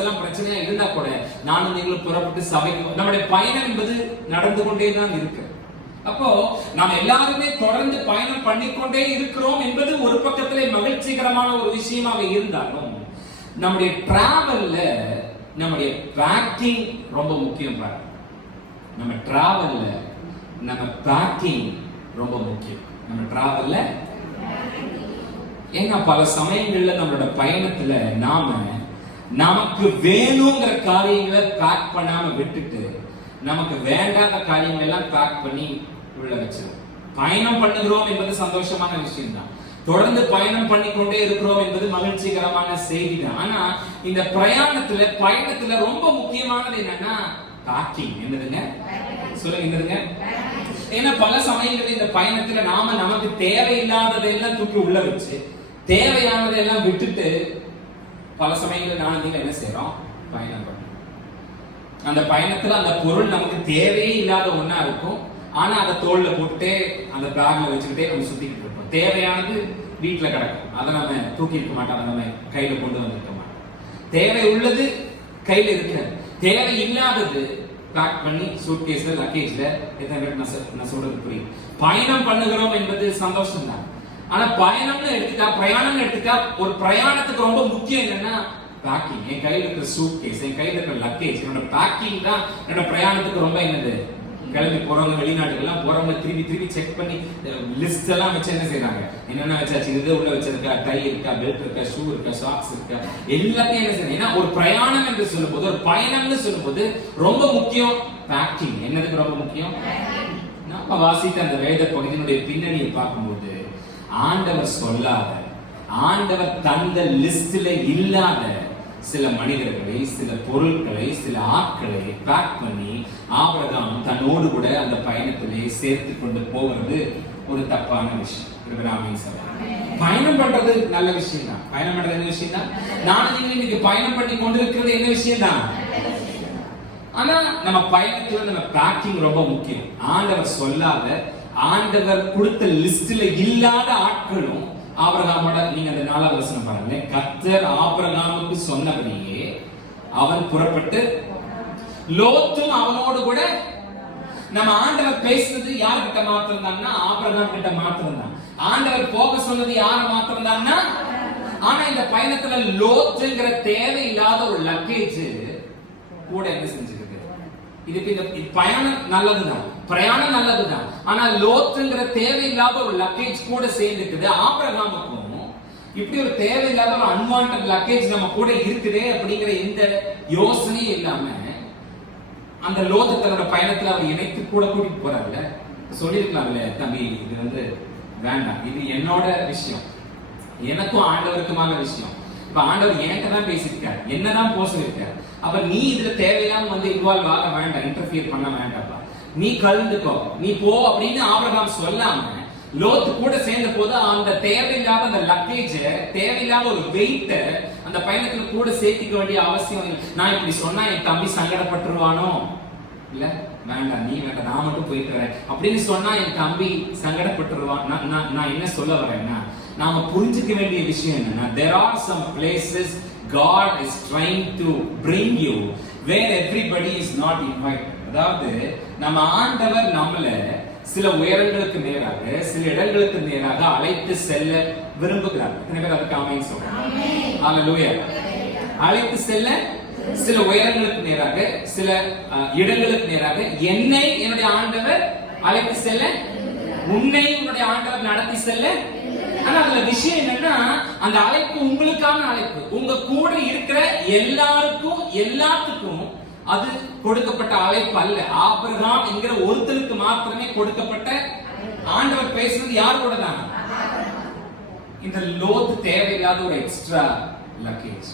எல்லாம் பிரச்சனையா இருந்தா கூட நானும் நீங்களும் புறப்பட்டு சபைக்கு நம்முடைய பயணம் என்பது நடந்து கொண்டே தான் இருக்கு. அப்போ நாம் எல்லாருமே தொடர்ந்து பயணம் பண்ணிக்கொண்டே இருக்கிறோம் என்பது ஒரு பக்கத்திலே மகிழ்ச்சிகரமான ஒரு விஷயமாக இருந்தாலும், நம்முடைய டிராவல்ல நம்முடைய பேக்கிங் ரொம்ப முக்கியம். நம்ம டிராவல்ல நம்ம பேக்கிங் ரொம்ப முக்கியம். நம்ம டிராவல்ல ஏன்னா பல சமயங்கள்ல நம்மளோட பயணத்துல நாம நமக்கு வேணுங்கிற காரியங்களை பேக் பண்ணாம விட்டுட்டு நமக்கு வேண்டாத காரியங்கள் எல்லாம் பேக் பண்ணி உள்ள வச்சிருக்கோம். பயணம் பண்ணுகிறோம் என்பது சந்தோஷமான விஷயம் தான். தொடர்ந்து பயணம் பண்ணிக்கொண்டே இருக்கிறோம் என்பது மகிழ்ச்சிகரமான செய்தி தான். ஆனா இந்த பயணத்துல ரொம்ப முக்கியமானது என்னன்னா பேக்கிங். என்னதுங்க சொல்லுங்க, என்னதுங்க? ஏன்னா பல சமயங்கள் இந்த பயணத்துல நாம நமக்கு தேவையில்லாததெல்லாம் தூக்கி உள்ள வச்சு தேவையானதெல்லாம் விட்டுட்டு பல சமயங்கள் நான் நீங்க என்ன செய்யறோம்? பயணம் பண்றோம். அந்த பயணத்துல அந்த பொருள் நமக்கு தேவையே இல்லாத ஒண்ணா இருக்கும். ஆனா அதை தோல்ல போட்டு அந்த பேக்ல வச்சுக்கிட்டே நம்ம சுத்திக்கிட்டு இருப்போம். தேவையானது வீட்டுல கிடக்கும், அதை நம்ம தூக்கி இருக்க மாட்டோம், அதை நம்ம கையில கொண்டு வந்திருக்க மாட்டோம். தேவை உள்ளது கையில இருக்க, தேவை இல்லாதது பேக் பண்ணி சூட்கேஸ்ல லக்கேஜ்ல. நான் சொல்றது புரியும். பயணம் பண்ணுகிறோம் என்பது சந்தோஷம் தான். ஆனா பயணம்னு எடுத்துட்டா, பிரயாணம்னு எடுத்துட்டா, ஒரு பிரயாணத்துக்கு ரொம்ப முக்கியம் என்னன்னா பேக்கிங். என் கையில இருக்கிற சூட் கேஸ், என் கையில இருக்கிற லக்கேஜ், என்னோட பேக்கிங் தான் என்னோட பிரயாணத்துக்கு ரொம்ப என்னது. கிளம்பி போறவங்க, வெளிநாட்டுக்கெல்லாம் போறவங்க திருப்பி செக் பண்ணி லிஸ்ட் எல்லாம் வச்சு என்ன செய்யறாங்க, என்னென்ன வச்சாச்சு, இது உள்ள வச்சிருக்கா, டை இருக்கா, பெல்ட் இருக்கா, ஷூ இருக்கா, சாக்ஸ் இருக்கா, எல்லாத்தையும் என்ன செய்யணும். ஏன்னா ஒரு பிரயாணம் என்று சொல்லும் போது, ஒரு பயணம்னு சொல்லும் போது ரொம்ப முக்கியம் பேக்கிங். என்னதுக்கு ரொம்ப முக்கியம்? நம்ம வாசித்த அந்த வேத பகுதியினுடைய பின்னணியை பார்க்கும்போது, ஆண்டவர் சொல்லாத, ஆண்டவர் தந்த லிஸ்ட்ல இல்லாத சில மனிதர்களை, சில பொருட்களை, சில ஆட்களை பேக் பண்ணி ஆபிரகாம் தன்னோடு கூட அந்த பயணத்திலே சேர்த்து கொண்டு போகிறது ஒரு தப்பான விஷயம். பயணம் பண்றது நல்ல விஷயம் தான். பயணம் பண்றது என்ன விஷயம் தான்? நானும் இன்னைக்கு பயணம் பண்ணி கொண்டிருக்கிறது என்ன விஷயம் தான். ஆனா நம்ம பயணத்துல நம்ம பேக்கிங் ரொம்ப முக்கியம். ஆண்டவர் சொல்லாத, ஆண்டவர் கொடுத்த லிஸ்ட்ல இல்லாத ஆட்களும் ஆபிரகாமோட, நீங்க அந்த 4வது வசனம் பாருங்க. கர்த்தர் ஆபிரகாமுக்கு சொன்னபடியே அவன் புறப்பட்டு, லோத்தும் அவனோடு கூட. நம்ம ஆண்டவர் பேசுறது யார்கிட்ட மாத்திரம் தான்னா ஆபிரகாம் கிட்ட மாத்திரம் தான். ஆண்டவர் போக சொன்னது யார மாத்திரம் தான்னா. ஆனா இந்த பயணத்துல லோத்துங்கிற தேவையில்லாத ஒரு லக்கேஜ் கூட என்ன செஞ்சிருக்கு. இதுக்கு இந்த பயணம் நல்லதுதான், பிரயாணம் நல்லதுதான். ஆனா லோத்துங்கிற தேவையில்லாத ஒரு லக்கேஜ் கூட சேர்ந்துக்குது. ஆபிரகாமுக்கும் இப்படி ஒரு தேவையில்லாத ஒரு அன்வான்டட் லக்கேஜ் நம்ம கூட இருக்குதே அப்படிங்கிற எந்த யோசனையும் இல்லாம அந்த லோத்து தன்னோட பயணத்துல அவர் இணைத்து கூட கூட்டிட்டு போறாருல. சொல்லிருக்கலாம்ல, தம்பி இது வேண்டாம், இது என்னோட விஷயம், எனக்கும் ஆண்டவருக்குமான விஷயம். இப்ப ஆண்டவர் என்கிட்ட தான் பேசியிருக்காரு, என்னதான் போக சொல்லியிருக்காரு. அப்ப நீ இதுல தேவையில்லாம இன்வால்வ் ஆக வேண்டாம், இன்டர்ஃபியர் பண்ண வேண்டாம்ப்பா, நீ கலந்துக்கோ, நீ போ அப்படின்னு ஆபிரகாம் சொல்லாம லோத்து கூட சேர்ந்த போது அந்த தேவையில்லாத அந்த லக்கேஜ், தேவையில்லாத ஒரு வெயிட்ட அந்த பயணத்துல கூட சேர்த்திக்க வேண்டிய அவசியம் இல்லை. நான் இப்படி சொன்னா என் தம்பி சங்கடப்பட்டுருவானோ, இல்ல வேண்டாம், நீ வேண்டாம், நான் மட்டும் போயிட்டு வரேன் அப்படின்னு சொன்னா என் தம்பி சங்கடப்பட்டுருவான். நான் என்ன சொல்ல வரேன்னா, நாம புரிஞ்சுக்க வேண்டிய விஷயம் என்னன்னா, there are some places God is trying to bring you where everybody is not invited. அதாவது நம்ம ஆண்டவர் நம்மள சில உயரங்களுக்கு நேராக, சில இடங்களுக்கு நேராக அழைத்து செல்ல விரும்புகிறார். எத்தனை பேர் அதுக்கு ஆமென் சொல்றோம்? ஹalleluya. அழைத்து செல்ல சில உயரங்களுக்கு நேராக, சில இடங்களுக்கு நேராக என்னை என்னுடைய ஆண்டவர் அழைத்து செல்ல, உன்னை உன்னுடைய ஆண்டவர் நடத்தி செல்ல. ஆனா அதுல விஷயம் என்னன்னா, அந்த அழைப்பு உங்களுக்கான அழைப்பு. உங்க கூட இருக்கிற எல்லாருக்கும் எல்லாத்துக்கும் அது கொடுக்கப்பட்ட அழைப்பு அல்ல. ஆபிரகாம் என்கிற ஒருத்தருக்கு மாத்திரமே கொடுக்கப்பட்ட. ஆண்டவர் பேசுறது யார் கூட தான்? இந்த லோத்து தேவையில்லாத ஒரு எக்ஸ்ட்ரா லக்கேஜ்.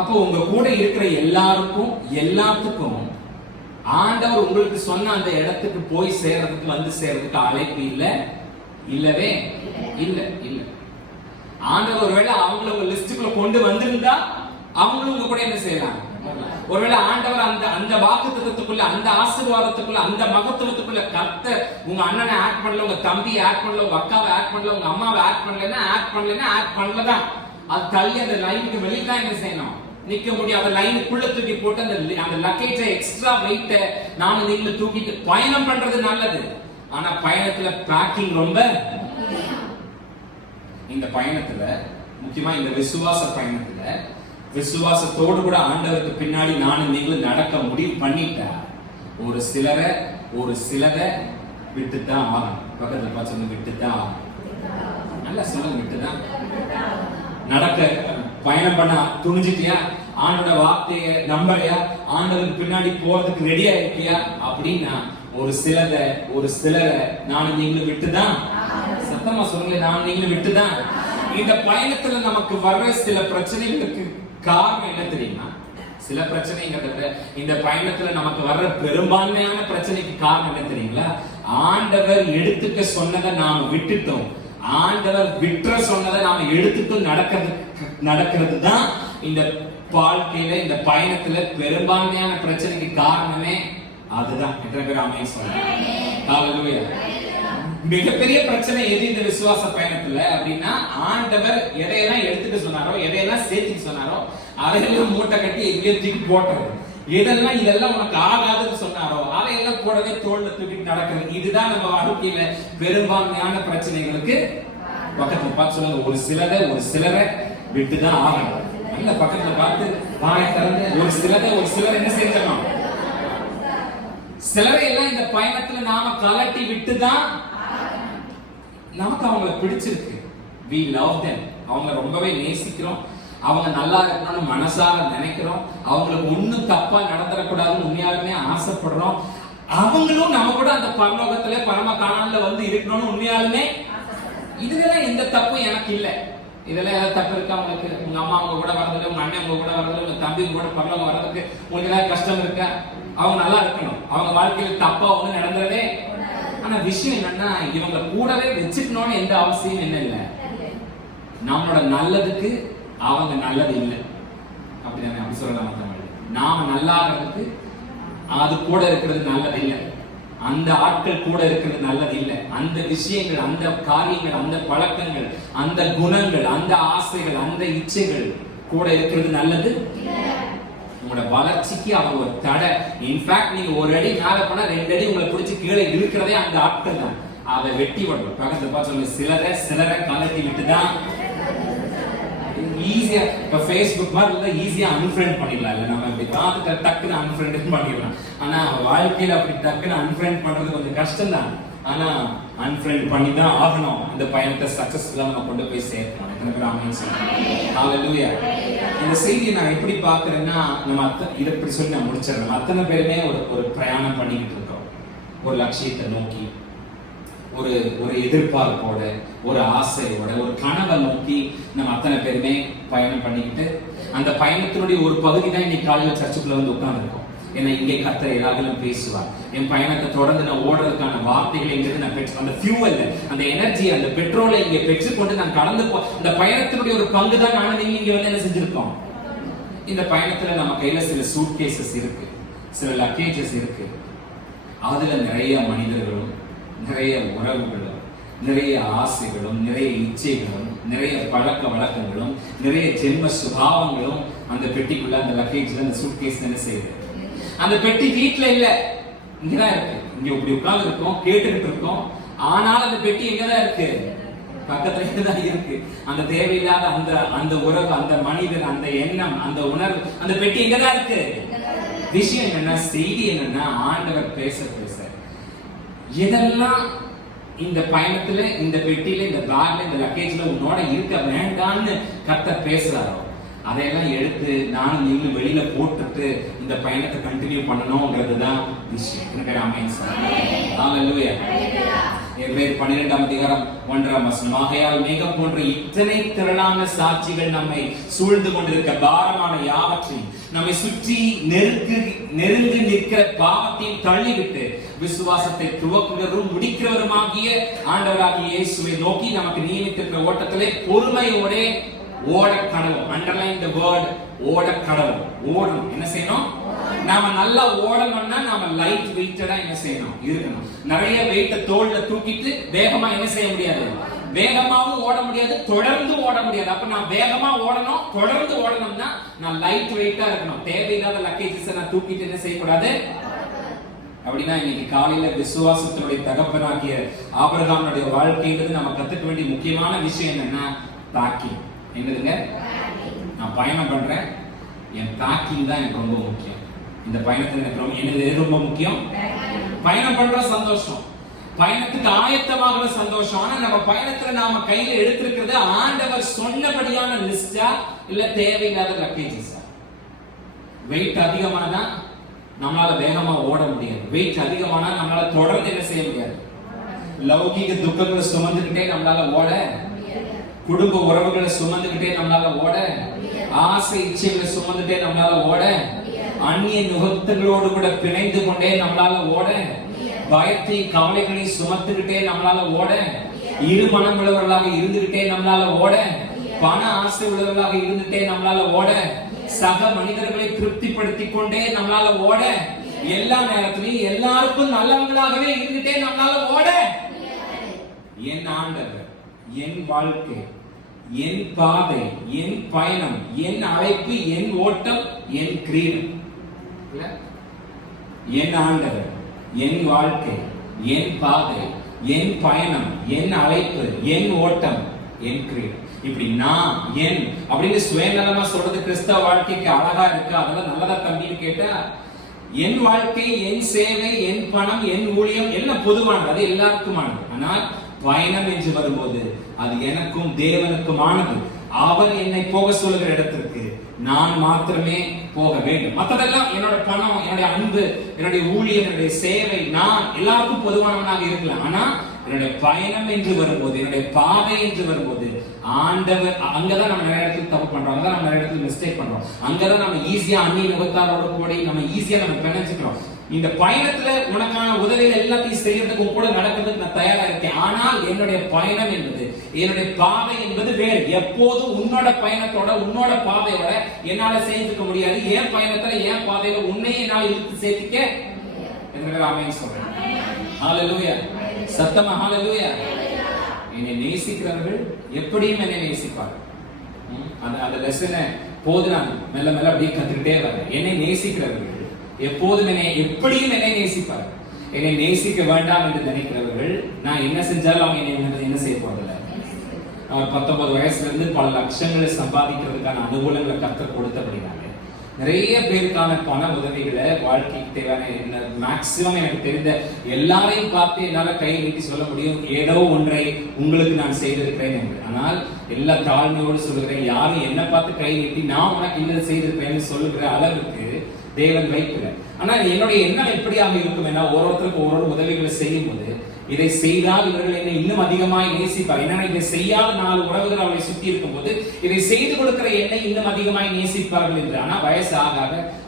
அப்போ உங்க கூட இருக்கிற எல்லாருக்கும் எல்லாத்துக்கும் ஆண்டவர் உங்களுக்கு சொன்ன அந்த இடத்துக்கு போய் சேர்றதுக்கு சேர்றதுக்கு அழைப்பு இல்லவே இல்ல. ஆண்டவர் ஒருவேளை அவங்கள உங்க லிஸ்டுக்குள்ள கொண்டு வந்திருந்தா அவங்களும் உங்க கூட என்ன செய்யலாம். ஒருவேளை ஆண்டவர் அந்த வாக்குத்தத்தத்துக்குள்ள, அந்த ஆசீர்வாதத்துக்குள்ள, அந்த மகத்துவத்துக்குள்ள கர்த்தர் உங்க அண்ணனை ஆட் பண்ணல, உங்க தம்பியை ஆட் பண்ணல, உங்க அக்காவை ஆட் பண்ணல, உங்க அம்மாவை ஆட் பண்ணலதான். அது தள்ளி அந்த லைனுக்கு வெளியில என்ன செய்யணும், நிக்க முடியும். அந்த லைனுக்குள்ள தூக்கி போட்டு அந்த லக்கேஜை, எக்ஸ்ட்ரா வெயிட்ட நானும் நீங்களும் தூக்கிட்டு பயணம் பண்றது நல்லது. ஆனா பயணத்துல பேக்கிங் ரொம்ப. இந்த பயணத்துல முக்கியமா இந்த விசுவாச பயணத்துல விசுவாசத்தோடு கூட ஆண்டவருக்கு பின்னாடி நானும் நீங்களும் நடக்க முடிவு பண்ணிட்டா ஒரு சிலரை விட்டுதான் ஆகணும். பக்கத்துல பார்த்து விட்டுதான், நல்லா சொல்லுங்க, விட்டுதான் நடக்க பயணம் பண்ண துணிஞ்சிட்டியா, ஆண்டோட வார்த்தையை நம்பலையா, ஆண்டவருக்கு பின்னாடி போறதுக்கு ரெடியா இருக்கியா அப்படின்னா ஒரு சிலரை நானும் நீங்களும் விட்டுதான். சத்தமா சொல்லுங்க, நானும் நீங்களும் விட்டுதான். இந்த பயணத்துல நமக்கு வர்ற சில பிரச்சனைகளுக்கு காரணம் என்ன தெரியுமா? சில பிரச்சனைங்கிறத இந்த பயணத்துல நமக்கு வர்ற பெரும்பான்மையான பிரச்சனைக்கு காரணம் என்ன தெரியுங்களா? ஆண்டவர் எடுத்துக்க சொன்னதை நாம விட்டுட்டோம், ஆண்டவர் விட்டுற சொன்னதை நாம எடுத்துட்டும் நடக்கிறது தான் இந்த வாழ்க்கையில, இந்த பயணத்துல பெரும்பான்மையான பிரச்சனைக்கு காரணமே அதுதான். எத்தனை பேர் ஆமென் சொல்லுங்க? ஹalleluya. மிகப்பெரிய பிரச்சனை எது இந்த விசுவாச பயணத்துல அப்படின்னா, ஆண்டவர் எதையெல்லாம் எடுத்துட்டு சொன்னாரோ, எதையெல்லாம் சேர்த்துக்கு சொன்னாரோ அதையெல்லாம் மூட்டை கட்டி எங்கேயோ தூக்கி போட்டுறது. இதெல்லாம் உனக்கு ஆகாதுன்னு சொன்னாரோ அதையெல்லாம் போடவே தோல்ல தூக்கிட்டு நடக்கிறது. இதுதான் நம்ம வாழ்க்கையில பெரும்பான்மையான பிரச்சனைகளுக்கு பக்கத்துல பார்த்து சொல்லுங்க, ஒரு சிலரை விட்டுதான் ஆகணும். நல்ல பக்கத்துல பார்த்து வாயை திறந்து ஒரு சிலர் என்ன செஞ்சோம், சிலரை எல்லாம் இந்த பயணத்துல நாம கலட்டி விட்டுதான். நமக்கு அவங்களை பிடிச்சிருக்கு, we love them, அவங்க ரொம்பவே நேசிக்கிறோம், அவங்க நல்லா இருக்கணும்னு மனசார நினைக்கிறோம், அவங்களுக்கு ஒண்ணும் தப்பா நடந்துடக்கூடாதுன்னு உண்மையாலுமே ஆசைப்படுறோம், அவங்களும் நம்ம கூட அந்த பரலோகத்துல பரம காணான்ல வந்து இருக்கணும்னு உண்மையாலுமே. இதுல எந்த தப்பும் எனக்கு இல்லை. இதெல்லாம் ஏதாவது தப்பு இருக்கா உங்களுக்கு? உங்க அம்மா அவங்க கூட வரதுல, உங்க அண்ணன் உங்க கூட வரதுல, உங்க தம்பி உங்க கூட பரலோகம் வர்றதுக்கு உங்களுக்கு ஏதாவது கஷ்டம் இருக்கா? அவங்க நல்லா இருக்கணும், அவங்க வாழ்க்கையில தப்பா ஒண்ணு நடந்துடவே. ஆனா விஷயம் என்னன்னா, இவங்க கூடவே வச்சுக்கணும்னு எந்த அவசியம் என்ன இல்லை. நம்மளோட நல்லதுக்கு அவங்க நல்லது இல்லை, அப்படிதானே? அப்படி சொல்லலாம். நாம நல்லாகிறதுக்கு அது கூட இருக்கிறது நல்லது இல்லை, அந்த ஆட்கள் கூட இருக்கிறது நல்லது இல்லை. அந்த விஷயங்கள், அந்த காரியங்கள், அந்த பழக்கங்கள், அந்த குணங்கள், அந்த ஆசைகள், அந்த இச்சைகள் கூட இருக்கிறது நல்லது. உங்களோட வளர்ச்சிக்கு அவங்க ஒரு தடை. இன்ஃபேக்ட் நீங்க ஒரு அடி மேல போனா 2 அடி உங்களை பிடிச்சி கீழே இழுக்கிறதே அந்த ஆட்கள் தான். அதை வெட்டி விடணும். பக்கத்துல பார்த்து சொல்லுங்க, சிலரை கலட்டி விட்டுதான். ஈஸியா இப்ப Facebook மாதிரி இருந்தா ஈஸியா அன்ஃப்ரெண்ட் பண்ணிடலாம் இல்ல, நம்ம இப்படி பார்த்துட்டு டக்குன்னு அன்ஃப்ரெண்ட் பண்ணிடலாம். ஆனா வாழ்க்கையில அப்படி டக்குன்னு அன்ஃப்ரெண்ட் பண்றது கொஞ்சம் கஷ்டம் தான். ஆனா அன்ஃப்ரெண்ட் பண்ணி தான் ஆகணும். இந்த பயணத்தை சக்சஸ்ஃபுல்லா நம்ம கொண்டு போய் சேர்க்கணும். ஹalleluya. இந்த செய்தியை நான் எப்படி பாக்குறேன்னா, நம்ம இதை இப்படி சொல்லி நான் முடிச்சிடறேன். அத்தனை பேருமே ஒரு பிரயாணம் பண்ணிக்கிட்டு இருக்கோம், ஒரு லட்சியத்தை நோக்கி, ஒரு எதிர்பார்ப்போட, ஒரு ஆசையோட, ஒரு கனவை நோக்கி நம்ம அத்தனை பேருமே பயணம் பண்ணிக்கிட்டு, அந்த பயணத்தினுடைய ஒரு பகுதி தான் இன்னைக்கு காலையில சர்ச்சுக்குள்ள வந்து உட்கார்ந்துருக்கோம். ஏன்னா இங்கே கர்த்தர் ஏதாகலும் பேசுவார். என் பயணத்தை தொடர்ந்து நான் ஓடுறதுக்கான வார்த்தைகளை இங்கிருந்து நான் பெற்று, அந்த ஃபியூவல், அந்த எனர்ஜி, அந்த பெட்ரோலை இங்கே பெற்றுக்கொண்டு நான் கடந்து இந்த பயணத்தினுடைய ஒரு பங்கு தான் நானும் நீங்க இங்க வந்து என்ன செஞ்சிருக்கோம். இந்த பயணத்துல நம்ம கையில சில சூட்கேசஸ் இருக்கு, சில லக்கேஜஸ் இருக்கு. அதுல நிறைய மனிதர்களும், நிறைய உறவுகளும், நிறைய ஆசைகளும், நிறைய இச்சைகளும், நிறைய பழக்க வழக்கங்களும், நிறைய ஜென்ம சுபாவங்களும் அந்த பெட்டிக்குள்ள, அந்த லக்கேஜ்ல, அந்த சூட்கேஸ் என்ன செய்யுது. அந்த பெட்டி வீட்டுல இல்ல, இங்கதான் இருக்கு. இங்க இப்படி உட்கார்ந்து இருக்கோம், கேட்டுக்கிட்டு இருக்கோம். ஆனால் அந்த பெட்டி எங்கதான் இருக்கு, பக்கத்துல தான் இருக்கு. அந்த தேவையில்லாத அந்த உறவு, அந்த மனிதன், அந்த எண்ணம், அந்த உணர்வு, அந்த பெட்டி எங்கதான் இருக்கு. விஷயம் என்னன்னா, செய்தி என்னன்னா, ஆண்டவர் பேச எதெல்லாம் இந்த பயணத்துல, இந்த பெட்டியில, இந்த பேக்ல, இந்த லக்கேஜ்ல உன்னோட இருக்க வேண்டாம்னு கர்த்தர் பேசுறாரோ, அதையெல்லாம் எடுத்து நானும் நீங்களும் வெளியில போட்டுட்டு இந்த பயணத்தை கண்டினியூ பண்ணணும்ங்கிறதுதான் விஷயம். ஹalleluya. எபிரேயர் 12ஆம் அதிகாரம் 1ஆம் வசனம், ஆகையால் மேகம் போன்ற இத்தனை திரளான சாட்சிகள் நம்மை சூழ்ந்து கொண்டிருக்க பாரமான யாவற்றையும், நம்மை சுற்றி நெருங்கி நிற்கிற பாவத்தையும் தள்ளிவிட்டு விசுவாசத்தை துவக்குகிறவரும் முடிக்கிறவருமாகிய ஆண்டவராகிய இயேசுவை நோக்கி நமக்கு நியமித்திருக்கிற ஓட்டத்திலே பொறுமையோட ஓட கடவும். அண்டர்லைன் தி வேர்ட், ஓட கடவும். ஓடணும். என்ன செய்யணும்? நாம நல்லா ஓடணும்னா நாம லைட் வெயிட்டடா என்ன செய்யணும், இருக்கணும். நிறைய வெயிட்ட தோள்ல தூக்கிட்டு வேகமா என்ன செய்ய முடியாது, வேகமாவும் ஓட முடியாது, தொடர்ந்து ஓட முடியாது. அப்ப நான் வேகமா ஓடணும், தொடர்ந்து ஓடணும்னா நான் லைட் வெயிட்டா இருக்கணும். தேவையில்லாத லக்கேஜஸ் நான் தூக்கிட்டு என்ன செய்யக்கூடாது. அப்படின்னா இன்னைக்கு காலையில விசுவாசத்தினுடைய தகப்பனாகிய ஆபிரகாமுடைய வாழ்க்கையிலிருந்து நம்ம கத்துக்க வேண்டிய முக்கியமான விஷயம் என்னன்னா, பேக்கிங். என்னதுங்க? நான் பயணம் பண்றேன், என் பேக்கிங் தான் எனக்கு ரொம்ப முக்கியம். இந்த பயணத்துல எனக்கு ரொம்ப முக்கியம், பயணம் பண்ற சந்தோஷம், பயணத்துக்கு ஆயத்தமாகிற சந்தோஷம். ஆனா நம்ம பயணத்துல நாம கையில எடுத்திருக்கிறது ஆண்டவர் சொன்னபடியான லிஸ்டா இல்ல தேவையில்லாத லக்கேஜஸா? வெயிட் அதிகமானா நம்மளால வேகமா ஓட முடியாது. வெயிட் அதிகமானா நம்மளால தொடர்ந்து என்ன செய்ய முடியாது. லௌகிக துக்கங்களை சுமந்துகிட்டே நம்மளால ஓட, குடும்ப உறவுகளை சுமந்துகிட்டே நம்மளால ஓட, ஆசை இச்சைகளை சுமந்துட்டே நம்மளால ஓட, அந்நிய நுகத்தங்களோடு கூட பிணைந்து கொண்டே நம்மளால ஓட, பயத்தை கவலைகளை சுமத்துக்கிட்டே நம்மளால ஓட, இரு மனம் உள்ளவர்களாக இருந்துகிட்டே நம்மளால ஓட, பண ஆசை உள்ளவர்களாக இருந்துட்டே நம்மளால ஓட, சக மனிதர்களை திருப்திப்படுத்திக் கொண்டே நம்மளால ஓட, எல்லா நேரத்திலையும் எல்லாருக்கும் நல்லவங்களாகவே இருந்துட்டே நம்மளால ஓட. என் ஆண்டவர், என் வாழ்க்கை, என் பாதை, என் பயணம், என் அழைப்பு, என் ஓட்டம், என் கிரீடம். என் ஆண்டவர், என் வாழ்க்கை, என் பாதை, என் பயணம், என் அழைப்பு, என் ஓட்டம், என் கிரீடம். இப்படி நான் என் அப்படின்னு சுயநலமா சொல்றது கிறிஸ்தவ வாழ்க்கைக்கு அழகா இருக்கு, அதெல்லாம் நல்லதா தம்பின்னு கேட்டா, என் வாழ்க்கை, என் சேவை, என் பணம், என் ஊழியம் எல்லாம் பொதுவானது, அது எல்லாருக்குமானது. ஆனால் பயணம் என்று வரும்போது அது எனக்கும் தேவனுக்குமானது. அவர் என்னை போக சொல்லுகிற இடத்திற்கு நான் மாத்திரமே போக வேண்டும். மற்றதெல்லாம் என்னோட பணம், என்னுடைய அன்பு, என்னுடைய ஊழியம், என்னுடைய சேவை, நான் எல்லாருக்கும் பொதுவானவனாக இருக்கலாம். ஆனா என்னுடைய பயணம் என்று வரும்போது, என்னுடைய பாதை என்று வரும்போது ஆண்டவர், அங்கதான் நம்ம நிறைய இடத்துல தப்பு பண்றோம், அங்கதான் நம்ம நிறைய இடத்துல மிஸ்டேக் பண்றோம், அங்கதான் நம்ம ஈஸியா அந்நிய முகத்தாரோட கூட நம்ம ஈஸியா நம்ம பிணைச்சுக்கிறோம். இந்த பயணத்துல உனக்கான உதவிகள் எல்லாத்தையும் செய்யறதுக்கு கூட நடக்கிறதுக்கு நான் தயாரா இருக்கேன். ஆனால் என்னுடைய பயணம் என்பது, என்னுடைய பாதை என்பது வேறு. எப்போதும் உன்னோட பயணத்தோட, உன்னோட பாதையோட என்னால சேர்த்துக்க முடியாது. என் பயணத்துல, என் பாதையில உன்னையே என்னால் இழுத்து சேர்த்துக்க ஆமென் சொல்றேன். ஹalleluya. சத்தமா ஹalleluya. என்னை நேசிக்கிறவர்கள் எப்படியும் என்னை நேசிப்பார். அந்த லெசனை போது நான் மெல்ல மெல்ல அப்படியே கத்துக்கிட்டே வரேன். என்னை நேசிக்கிறவர்கள் எப்போதும் எப்படியும் என்னை நேசிப்பார். என்னை நேசிக்க வேண்டாம் என்று நினைக்கிறவர்கள் நான் என்ன செஞ்சாலும் அவங்க என்ன செய்ய போறதில்லை. அவர் 19 வயசுல இருந்து பல லட்சங்களை சம்பாதிக்கிறதுக்கான அனுகூலங்களை கற்றுக் கொடுத்தபடினாலே நிறைய பேருக்கான பண உதவிகளை, வாழ்க்கைக்கு தேவையான மேக்சிமம் எனக்கு தெரிந்த எல்லாரையும் பார்த்து என்னால கை நீட்டி சொல்ல முடியும், ஏதோ ஒன்றை உங்களுக்கு நான் செய்திருக்கிறேன் என்று. ஆனால் எல்லா தாழ்மையோடு சொல்லுகிறேன், யாரும் என்ன பார்த்து கை நீட்டி நான் உனக்கு இன்னும் செய்திருக்கிறேன்னு சொல்லுகிற அளவுக்கு தேவன் வைக்கல. ஆனா என்னுடைய எண்ணம் எப்படியாக இருக்கும், ஒவ்வொருத்தருக்கு ஒவ்வொரு உதவிகளை செய்யும் போது, இதை செய்தால் இவர்கள் என்னை இன்னும் அதிகமாய் நேசிப்பார். ஏன்னா இதை செய்யாத 4 உறவுகள் அவளை சுத்தி இருக்கும் போது இதை செய்து கொடுக்கிற என்னை இன்னும் அதிகமாய் நேசிப்பார்கள் என்று. ஆனா வயசு ஆக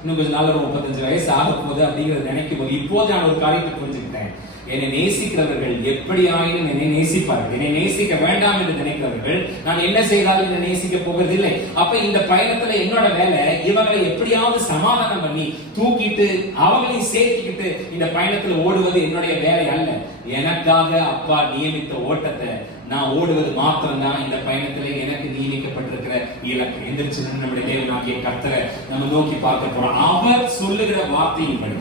இன்னும் கொஞ்ச நாள், ஒரு 35 வயசு ஆக போகுது அப்படிங்கறது நினைக்கும் போது இப்போது நான் ஒரு காரியத்தை புரிஞ்சுக்கிட்டேன். என்னை நேசிக்கிறவர்கள் எப்படி ஆயினும் என்னை நேசிப்பார்கள். என்னை நேசிக்க வேண்டாம் என்று நினைக்கிறவர்கள் நான் என்ன செய்தாலும் என்னை நேசிக்க போவதில்லை. அப்ப இந்த பயணத்துல என்னோட வேலை இவங்களை எப்படியாவது சமாதானம் பண்ணி தூக்கிட்டு அவங்களையும் சேர்த்துக்கிட்டு இந்த பயணத்துல ஓடுவது என்னுடைய வேலை அல்ல. எனக்காக அப்பா நியமித்த ஓட்டத்தை நான் ஓடுவது மாத்திரம்தான் இந்த பயணத்திலே எனக்கு நியமிக்கப்பட்டிருக்கிற இலக்கு. எந்திரிச்சு நம்முடைய தேவனாகிய கர்த்தரை நம்ம நோக்கி பார்க்க போறோம். அவர் சொல்லுகிற வார்த்தையின்படி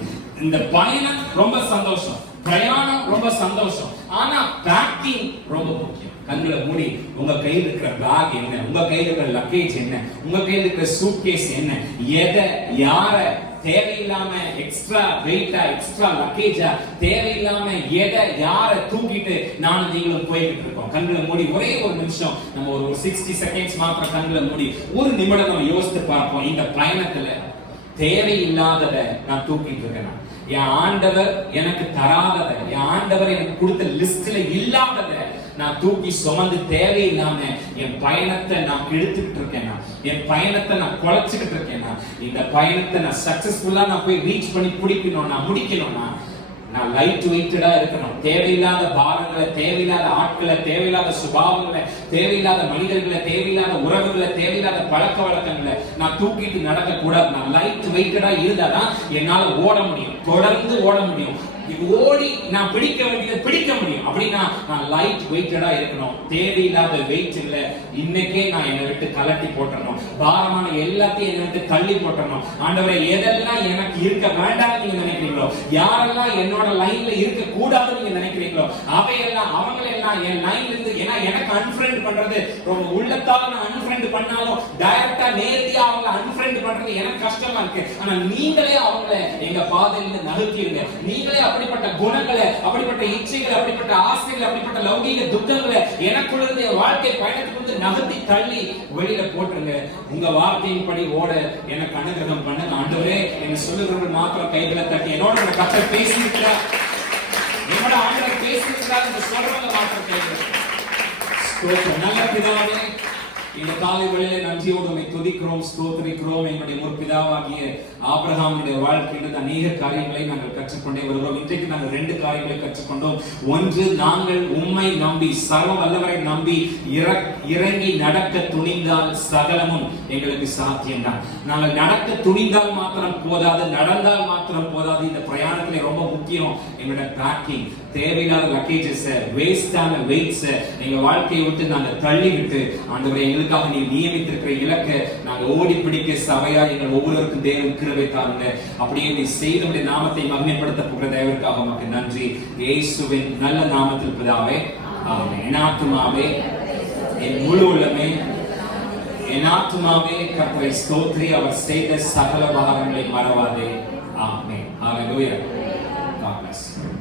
இந்த பயணம் ரொம்ப சந்தோஷம், பிரயாணம் ரொம்ப சந்தோஷம். ஆனா பேக்கிங் ரொம்ப முக்கியம். கண்களை மூடி உங்க கையில் இருக்கிற பேக் என்ன, உங்க கையில் இருக்கிற லக்கேஜ் என்ன, உங்க கையில் இருக்கிற சூட்கேஸ் என்ன, எதை யார தேவையில்லாம எக்ஸ்ட்ரா வெயிட்டா, எக்ஸ்ட்ரா லக்கேஜா, தேவையில்லாம எதை யார தூக்கிட்டு நானும் நீங்களும் போய்கிட்டு இருக்கோம். கண்களை மூடி ஒரே ஒரு நிமிஷம், நம்ம ஒரு 60 செகண்ட்ஸ் மாத்திரம் கண்களை மூடி ஒரு நிமிடம் நம்ம யோசித்து பார்ப்போம். இந்த பயணத்துல தேவையில்லாததை நான் தூக்கிட்டு இருக்கேன். என் ஆண்டவர் எனக்கு தராததை, என் ஆண்டவர் எனக்கு கொடுத்த லிஸ்ட்ல இல்லாததை நான் தூக்கி சுமந்து தேவையில்லாம என் பயணத்தை நான் எடுத்துக்கிட்டு இருக்கேன். என் பயணத்தை நான் குலைச்சுக்கிட்டு இருக்கேன். இந்த பயணத்தை நான் சக்சஸ்ஃபுல்லா நான் போய் ரீச் பண்ணி முடிக்கணும்னா நான் லைட் வெயிட்டடா இருக்கணும். தேவையில்லாத பாரங்களை, தேவையில்லாத ஆட்களை, தேவையில்லாத சுபாவங்களை, தேவையில்லாத மனிதர்களை, தேவையில்லாத உறவுகளை, தேவையில்லாத பழக்க வழக்கங்களை நான் தூக்கிட்டு நடக்க கூடாது. நான் லைட் வெயிட்டடா இருந்தாதான் என்னால ஓட முடியும், தொடர்ந்து ஓட முடியும். ஓடி நான் பிடிக்க வேண்டியதை பிடிக்க முடியும். அப்படின்னா நான் லைட் வெயிட்டடா இருக்கணும். தேவையில்லாத வெயிட்ல இன்னைக்கே நான் என்னை விட்டு கலட்டி போட்டணும். பாரமான எல்லாத்தையும் என்னை விட்டு தள்ளி போட்டணும். ஆண்டவரே, எதெல்லாம் எனக்கு இருக்க வேண்டாம் நீங்க நினைக்கிறீங்களோ, யாரெல்லாம் என்னோட லைன்ல இருக்க கூடாது நீங்க நினைக்கிறீங்களோ, அவையெல்லாம் அவங்களெல்லாம் என் லைன்ல இருந்து, ஏன்னா எனக்கு அன்ஃப்ரெண்ட் பண்றது ரொம்ப உள்ளத்தால நான் அன்ஃப்ரெண்ட் பண்ணாலும் டைரக்டா நேரடியா அவங்களை அன்ஃப்ரெண்ட் பண்றது எனக்கு கஷ்டமா இருக்கு. ஆனா நீங்களே அவங்களை எங்க பாதையிலிருந்து நகர்த்திடுங்க. நீங்களே அப்படிப்பட்ட குணங்களை, அப்படிப்பட்ட இச்சைகளை, அப்படிப்பட்ட ஆசைகளை, அப்படிப்பட்ட லௌகீக துக்கங்களை எனக்குள்ள இருந்து வாழ்க்கை பயணத்துக்கு நகர்த்தி தள்ளி வெளியில போட்டுருங்க. உங்க வார்த்தையின்படி ஓட எனக்கு அனுகிரகம் பண்ணுங்க ஆண்டவரே. என்ன சொல்லுகிறவர்கள் மாத்திரம் கைகளை தட்டி என்னோட கர்த்தர் பேசியிருக்கிறார், என்னோட ஆண்டவர் பேசியிருக்கிறார் என்று சொல்றவங்க மாத்திரம் கைகளை. நல்ல பிதாவே, இந்த காலை வேளையிலே நன்றியோடு உம்மை துதிக்கிறோம், ஸ்தோத்திரிக்கிறோம். எங்களுடைய முற்பிதாவாகிய ஆபிரகாமுடைய வாழ்க்கையிலிருந்து அநேக காரியங்களை நாங்கள் கற்றுக்கொண்டே வருகிறோம். இன்றைக்கு நாங்கள் 2 காரியங்களை கற்றுக்கொண்டோம். ஒன்று, நாங்கள் உம்மை நம்பி, சர்வ வல்லவரை நம்பி இறங்கி நடக்க துணிந்தால் சகலமும் எங்களுக்கு சாத்தியம்தான். நாங்கள் நடக்க துணிந்தால் மாத்திரம் போதாது, நடந்தால் மாத்திரம் போதாது. இந்த பிரயாணத்திலே ரொம்ப முக்கியம் எங்களுடைய பேக்கிங். தேவையில்லாத லக்கேஜஸ், வேஸ்டான வெயிட்ஸ் எங்க வாழ்க்கையை விட்டு நாங்க தள்ளி விட்டு, ஆண்டவரே எங்களுக்காக நீ நியமித்திருக்கிற இலக்கை நாங்க ஓடி பிடிக்க சபையா எங்கள் ஒவ்வொருவருக்கும் தேவன் கிருபை தாருங்க. அப்படியே நீ செய்தவுடைய நாமத்தை மகிமைப்படுத்த போகிற தேவனுக்காக உமக்கு நன்றி. இயேசுவின் நல்ல நாமத்தில் பிதாவே, ஆமென். என் ஆத்துமாவே என் முழு உள்ளமே, என் ஆத்துமாவே கர்த்தரை ஸ்தோத்திரி, அவர் செய்த சகல உபகாரங்களை மறவாதே. ஆமென். ஹalleluya. God bless.